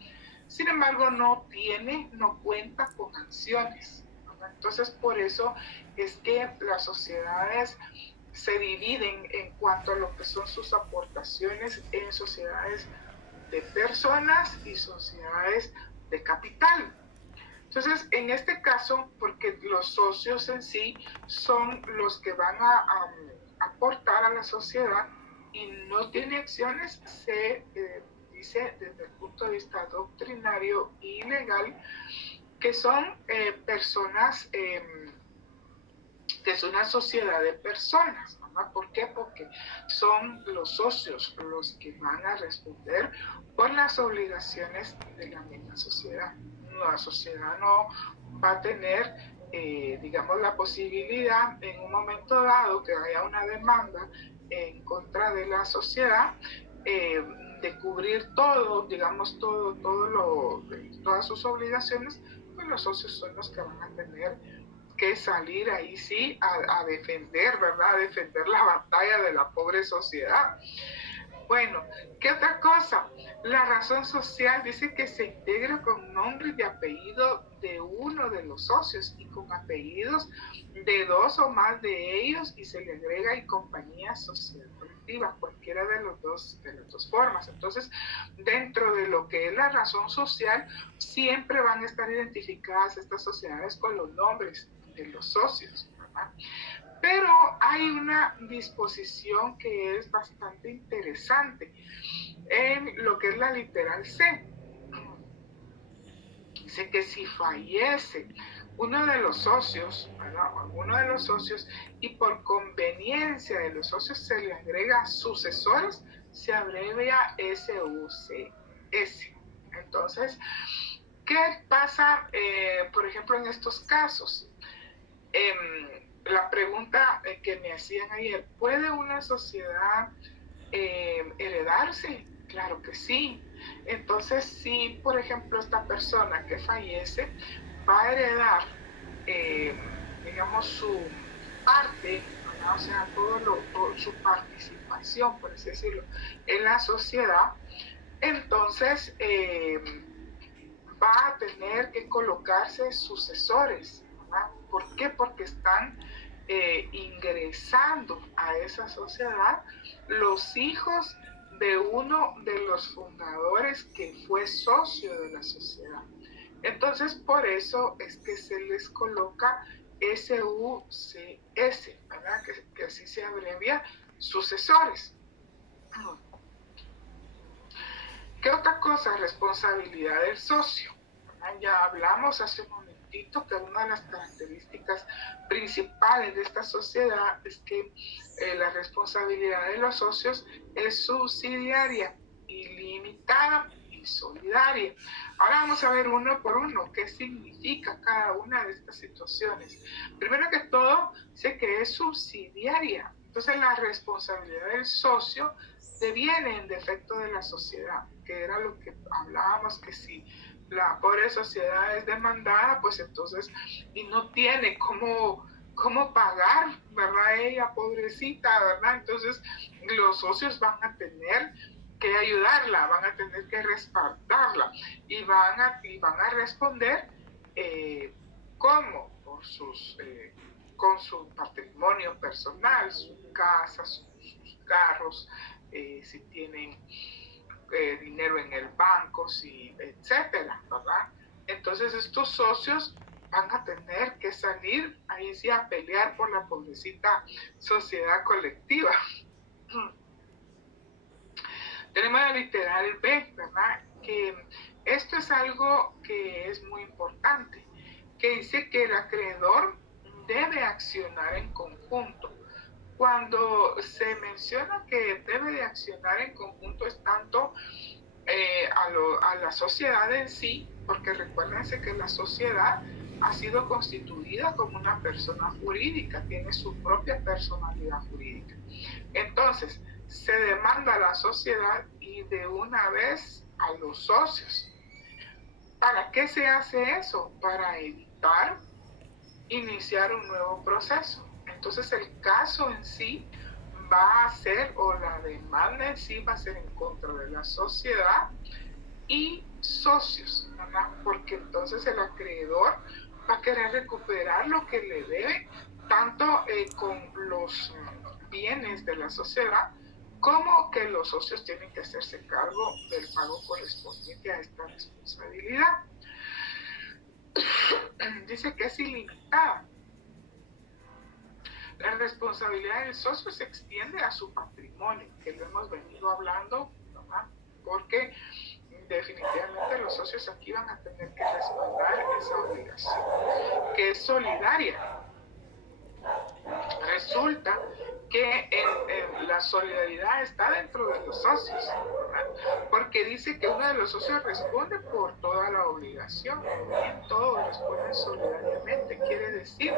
Sin embargo, no cuenta con acciones. Entonces, por eso es que las sociedades se dividen en cuanto a lo que son sus aportaciones en sociedades de personas y sociedades de capital. Entonces, en este caso, porque los socios en sí son los que van a aportar a la sociedad y no tiene acciones, se dice desde el punto de vista doctrinario y legal que son personas, que es una sociedad de personas. ¿Por qué? Porque son los socios los que van a responder por las obligaciones de la misma sociedad. La sociedad no va a tener, digamos, la posibilidad en un momento dado que haya una demanda en contra de la sociedad, de cubrir todo, digamos, todas sus obligaciones, pues los socios son los que van a tener que salir ahí sí a defender, ¿verdad? A defender la batalla de la pobre sociedad. Bueno, ¿qué otra cosa? La razón social dice que se integra con nombre y apellido de uno de los socios y con apellidos de dos o más de ellos y se le agrega y compañía social colectiva, cualquiera de las dos formas. Entonces, dentro de lo que es la razón social, siempre van a estar identificadas estas sociedades con los nombres de los socios, ¿verdad? Pero hay una disposición que es bastante interesante en lo que es la literal C. Dice que si fallece uno de los socios, ¿verdad? Alguno de los socios, y por conveniencia de los socios se le agrega sucesores, se abrevia SUCS. Entonces, ¿qué pasa, por ejemplo, en estos casos? La pregunta que me hacían ayer, ¿puede una sociedad heredarse? Claro que sí. Entonces, si por ejemplo esta persona que fallece va a heredar, digamos, su parte, ¿no? O sea, toda su participación, por así decirlo, en la sociedad, entonces va a tener que colocarse sucesores. ¿Por qué? Porque están ingresando a esa sociedad los hijos de uno de los fundadores que fue socio de la sociedad. Entonces, por eso es que se les coloca SUCS, ¿verdad? Que así se abrevia, sucesores. ¿Qué otra cosa? Responsabilidad del socio. Ya hablamos hace un momento momentito que una de las características principales de esta sociedad es que la responsabilidad de los socios es subsidiaria, ilimitada y solidaria. Ahora vamos a ver uno por uno qué significa cada una de estas situaciones. Primero que todo, sé que es subsidiaria. Entonces la responsabilidad del socio deviene en defecto de la sociedad, que era lo que hablábamos, que si la pobre sociedad es demandada, pues entonces y no tiene cómo pagar, ¿verdad? Ella, pobrecita, ¿verdad? Entonces los socios van a tener que ayudarla, van a tener que respaldarla y van a responder ¿cómo? Con su patrimonio personal, su casa, sus carros, si tienen dinero en el banco, si, etcétera, ¿verdad? Entonces estos socios van a tener que salir ahí sí a pelear por la pobrecita sociedad colectiva. Tenemos el literal B, ¿verdad? Que esto es algo que es muy importante, que dice que el acreedor debe accionar en conjunto. Cuando se menciona que debe de accionar en conjunto es tanto a la sociedad en sí, porque recuérdense que la sociedad ha sido constituida como una persona jurídica, tiene su propia personalidad jurídica. Entonces, se demanda a la sociedad y de una vez a los socios. ¿Para qué se hace eso? Para evitar iniciar un nuevo proceso. Entonces, el caso en sí va a ser, o la demanda en sí va a ser en contra de la sociedad y socios, ¿verdad? Porque entonces el acreedor va a querer recuperar lo que le debe, tanto con los bienes de la sociedad, como que los socios tienen que hacerse cargo del pago correspondiente a esta responsabilidad. Dice que es ilimitada. La responsabilidad del socio se extiende a su patrimonio, que lo hemos venido hablando, ¿verdad? Porque definitivamente los socios aquí van a tener que respaldar esa obligación, que es solidaria. Resulta que la solidaridad está dentro de los socios, ¿verdad? Porque dice que uno de los socios responde por toda la obligación, en todos responden solidariamente. Quiere decir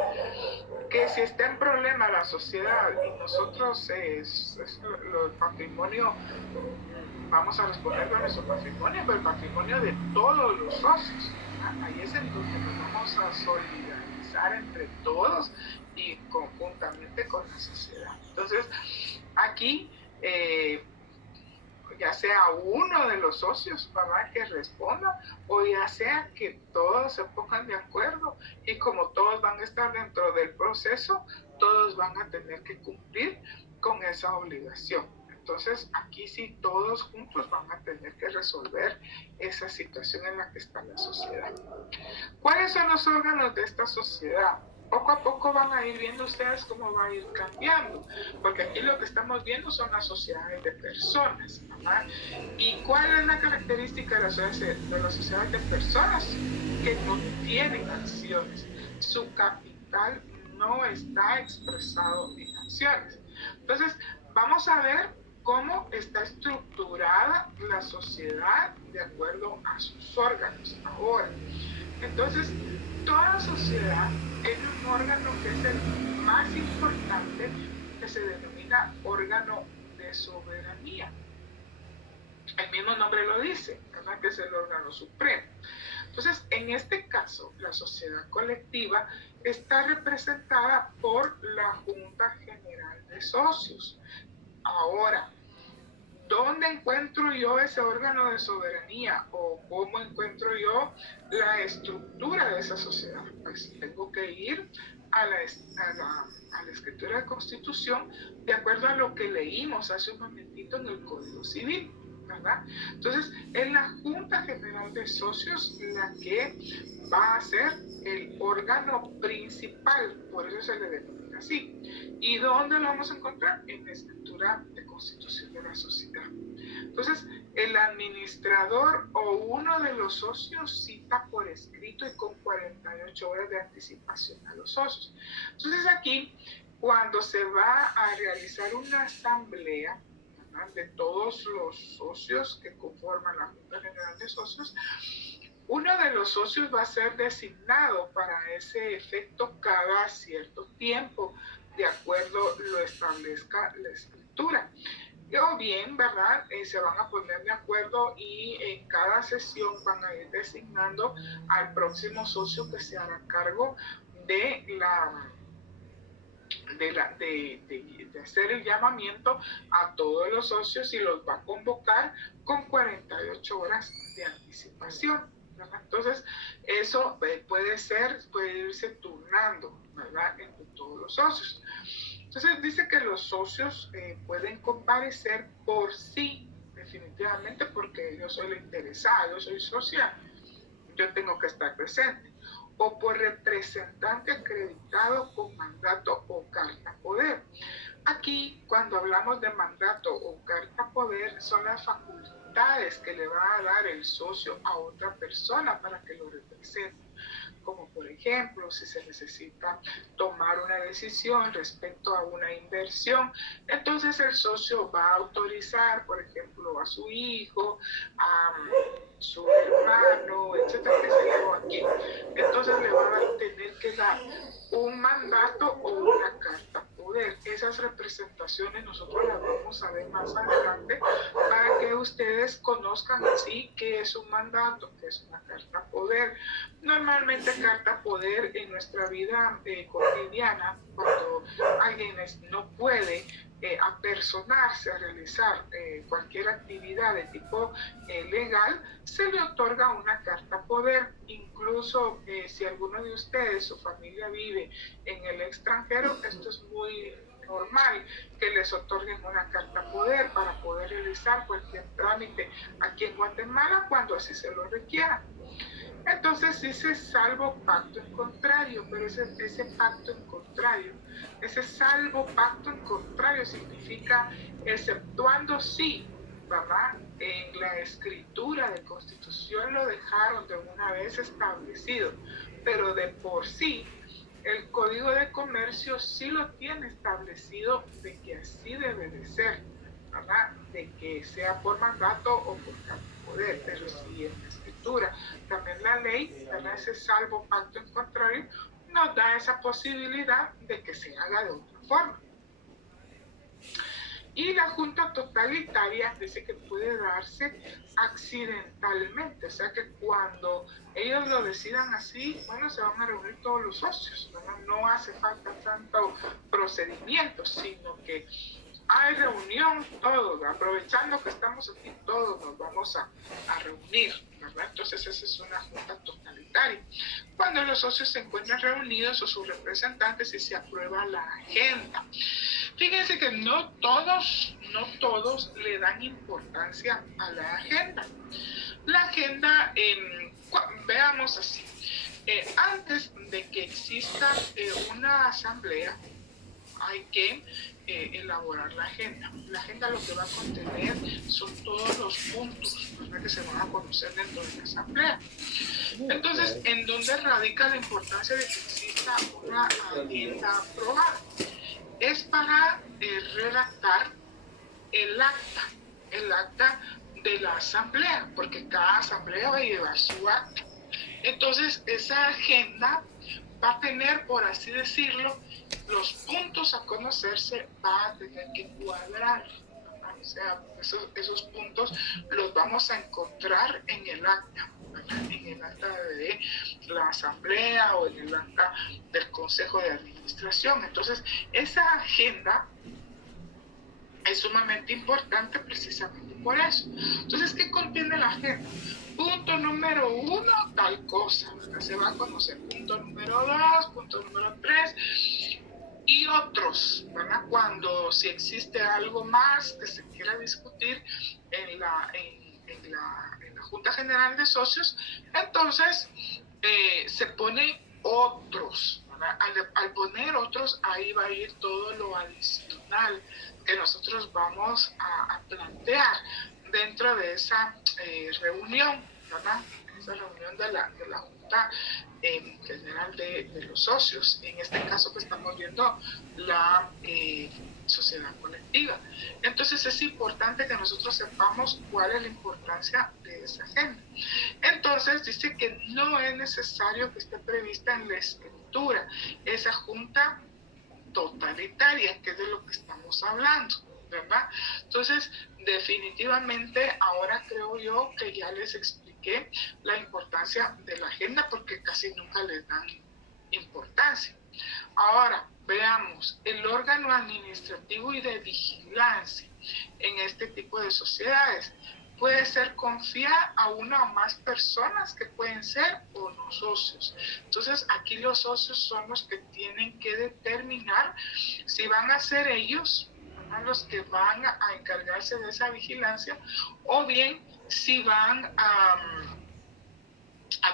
que si está en problema la sociedad y nosotros el patrimonio, vamos a responder con nuestro patrimonio, pero el patrimonio de todos los socios, ¿verdad? Ahí es en donde nos vamos a solidarizar entre todos y conjuntamente con la sociedad. Entonces, aquí, ya sea uno de los socios, ¿verdad?, que responda, o ya sea que todos se pongan de acuerdo y como todos van a estar dentro del proceso, todos van a tener que cumplir con esa obligación. Entonces, aquí sí todos juntos van a tener que resolver esa situación en la que está la sociedad. ¿Cuáles son los órganos de esta sociedad? Poco a poco van a ir viendo ustedes cómo va a ir cambiando, porque aquí lo que estamos viendo son las sociedades de personas, ¿verdad? ¿Y cuál es la característica de las sociedades de personas? Que no tienen acciones, su capital no está expresado en acciones. Entonces, vamos a ver cómo está estructurada la sociedad de acuerdo a sus órganos ahora. Entonces, toda sociedad tiene un órgano que es el más importante, que se denomina órgano de soberanía. El mismo nombre lo dice, ¿verdad?, que es el órgano supremo. Entonces, en este caso, la sociedad colectiva está representada por la Junta General de Socios. Ahora, ¿dónde encuentro yo ese órgano de soberanía? ¿O cómo encuentro yo la estructura de esa sociedad? Pues tengo que ir a la escritura de Constitución de acuerdo a lo que leímos hace un momentito en el Código Civil, ¿verdad? Entonces, es la Junta General de Socios la que va a ser el órgano principal, por eso se le denomina así. ¿Y dónde lo vamos a encontrar? En la escritura de constitución de la sociedad. Entonces, el administrador o uno de los socios cita por escrito y con 48 horas de anticipación a los socios. Entonces aquí, cuando se va a realizar una asamblea, ¿verdad?, de todos los socios que conforman la Junta General de Socios, uno de los socios va a ser designado para ese efecto cada cierto tiempo, de acuerdo lo establezca la escritura. O bien, ¿verdad? Se van a poner de acuerdo y en cada sesión van a ir designando al próximo socio que se hará cargo de hacer el llamamiento a todos los socios y los va a convocar con 48 horas de anticipación, ¿verdad? Entonces, eso puede irse turnando, ¿verdad?, entre todos los socios. Entonces dice que los socios pueden comparecer por sí, definitivamente, porque yo soy la interesada, yo soy socia, yo tengo que estar presente, o por representante acreditado con mandato o carta poder. Aquí, cuando hablamos de mandato o carta poder, son las facultades que le va a dar el socio a otra persona para que lo represente, como por ejemplo, si se necesita tomar una decisión respecto a una inversión, entonces el socio va a autorizar, por ejemplo, a su hijo, a su hermano, etcétera, que se llevó aquí. Entonces le va a tener que dar un mandato o una carta poder. Esas representaciones nosotros las vamos a ver más adelante para que ustedes conozcan así qué es un mandato, qué es una carta poder. Normalmente carta poder en nuestra vida cotidiana, cuando alguien no puede apersonarse a realizar cualquier actividad de tipo legal, se le otorga una carta poder. Incluso si alguno de ustedes, su familia vive en el extranjero, esto es muy normal que les otorguen una carta poder para poder realizar cualquier trámite aquí en Guatemala cuando así se lo requiera. Entonces dice salvo pacto en contrario, pero ese pacto en contrario, ese salvo pacto en contrario significa exceptuando sí, ¿verdad? En la escritura de constitución lo dejaron de una vez establecido, pero de por sí el Código de Comercio sí lo tiene establecido de que así debe de ser, ¿verdad? De que sea por mandato o por poder, pero sí en la escritura. También la ley, ¿verdad?, ese salvo pacto en contrario, nos da esa posibilidad de que se haga de otra forma. Y la junta totalitaria dice que puede darse accidentalmente, o sea que cuando ellos lo decidan así, bueno, se van a reunir todos los socios, ¿verdad? No hace falta tanto procedimiento, sino que hay reunión, todos, aprovechando que estamos aquí, todos nos vamos a reunir, ¿verdad? Entonces esa es una junta totalitaria. Cuando los socios se encuentran reunidos o sus representantes y se aprueba la agenda. Fíjense que no todos le dan importancia a la agenda. La agenda, veamos así, antes de que exista una asamblea, hay que elaborar la agenda. La agenda lo que va a contener son todos los puntos, ¿verdad?, que se van a conocer dentro de la asamblea. Entonces, ¿en dónde radica la importancia de que exista una agenda aprobada? Es para redactar el acta de la asamblea, porque cada asamblea va a llevar su acta. Entonces, esa agenda va a tener, por así decirlo, los puntos a conocerse, va a tener que cuadrar. O sea, esos puntos los vamos a encontrar en el acta, ¿verdad?, en el acta de la asamblea o en el acta del consejo de administración. Entonces, esa agenda es sumamente importante precisamente por eso. Entonces, ¿qué contiene la agenda? Punto número 1, tal cosa, ¿verdad? Se va a conocer. Punto número 2, punto número 3 y otros, ¿verdad? Cuando si existe algo más que se quiera discutir en la Junta General de Socios, entonces se pone otros, ¿verdad? Al poner otros, ahí va a ir todo lo adicional que nosotros vamos a plantear dentro de esa reunión, ¿verdad? Esa reunión de la Junta General de los Socios. En este caso que estamos viendo la sociedad colectiva. Entonces es importante que nosotros sepamos cuál es la importancia de esa agenda. Entonces dice que no es necesario que esté prevista en la escritura esa junta totalitaria, que es de lo que estamos hablando, ¿verdad? Entonces, definitivamente, ahora creo yo que ya les expliqué la importancia de la agenda, porque casi nunca les dan importancia. Ahora, veamos, el órgano administrativo y de vigilancia en este tipo de sociedades puede ser confiar a una o más personas que pueden ser o no socios. Entonces, aquí los socios son los que tienen que determinar si van a ser ellos, ¿no?, los que van a encargarse de esa vigilancia, o bien si van a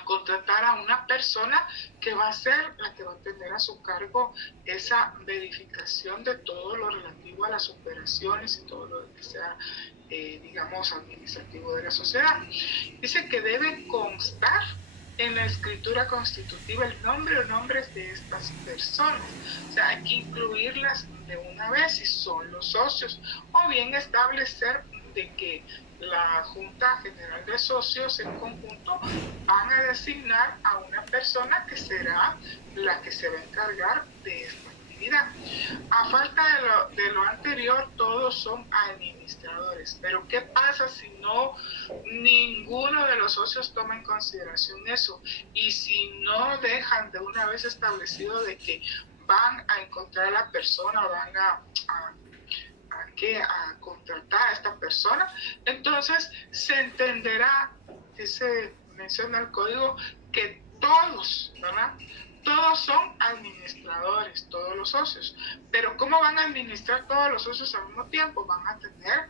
contratar a una persona que va a ser la que va a tener a su cargo esa verificación de todo lo relativo a las operaciones y todo lo que sea, digamos, administrativo de la sociedad. Dice que debe constar en la escritura constitutiva el nombre o nombres de estas personas. O sea, hay que incluirlas de una vez si son los socios, o bien establecer de que la Junta General de Socios en conjunto van a designar a una persona que será la que se va a encargar de esta actividad. A falta de lo anterior, todos son administradores. Pero ¿qué pasa si no ninguno de los socios toma en consideración eso? Y si no dejan de una vez establecido de que van a encontrar a la persona, van a contratar a esta persona, entonces se entenderá, dice, menciona el código, que todos, ¿verdad?, todos son administradores, todos los socios. Pero ¿cómo van a administrar todos los socios al mismo tiempo? Van a tener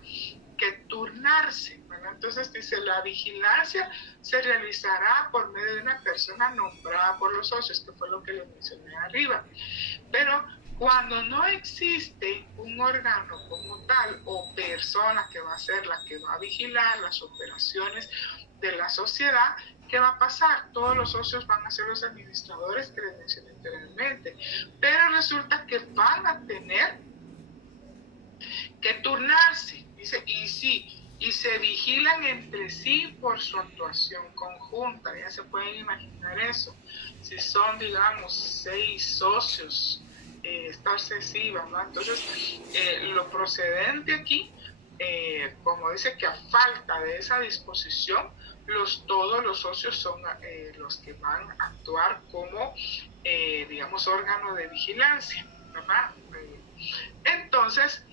que turnarse, ¿verdad? Entonces dice, la vigilancia se realizará por medio de una persona nombrada por los socios, que fue lo que les mencioné arriba. Pero cuando no existe un órgano como tal o persona que va a ser la que va a vigilar las operaciones de la sociedad, ¿qué va a pasar? Todos los socios van a ser los administradores que les mencioné anteriormente, pero resulta que van a tener que turnarse, dice, y se vigilan entre sí por su actuación conjunta. Ya se pueden imaginar eso. Si son, digamos, 6 socios, estarse así, ¿verdad? Entonces, lo procedente aquí, como dice que a falta de esa disposición, todos los socios son los que van a actuar como, digamos, órgano de vigilancia, ¿verdad? Entonces,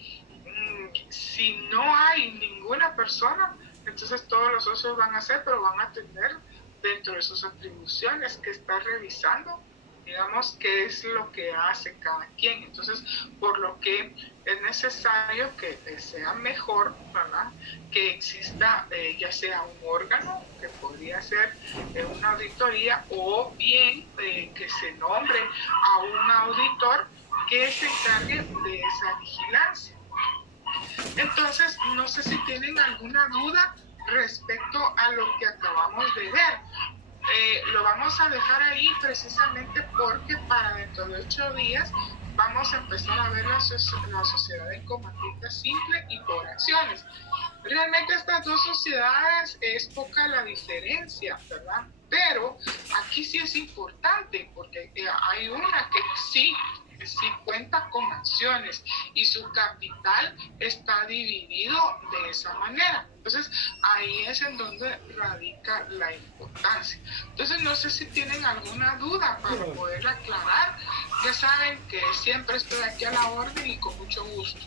si no hay ninguna persona, entonces todos los socios van a hacer, pero van a tener dentro de sus atribuciones que estar revisando, digamos, qué es lo que hace cada quien. Entonces, por lo que es necesario que sea mejor, ¿verdad?, que exista ya sea un órgano, que podría ser una auditoría, o bien que se nombre a un auditor que se encargue de esa vigilancia. Entonces, no sé si tienen alguna duda respecto a lo que acabamos de ver. Lo vamos a dejar ahí precisamente porque para dentro de 8 días vamos a empezar a ver la sociedad en comandita simple y por acciones. Realmente estas dos sociedades es poca la diferencia, ¿verdad? Pero aquí sí es importante porque hay una que sí cuenta con acciones y su capital está dividido de esa manera. Entonces ahí es en donde radica la importancia. Entonces no sé si tienen alguna duda para poderla aclarar. Ya saben que siempre estoy aquí a la orden y con mucho gusto.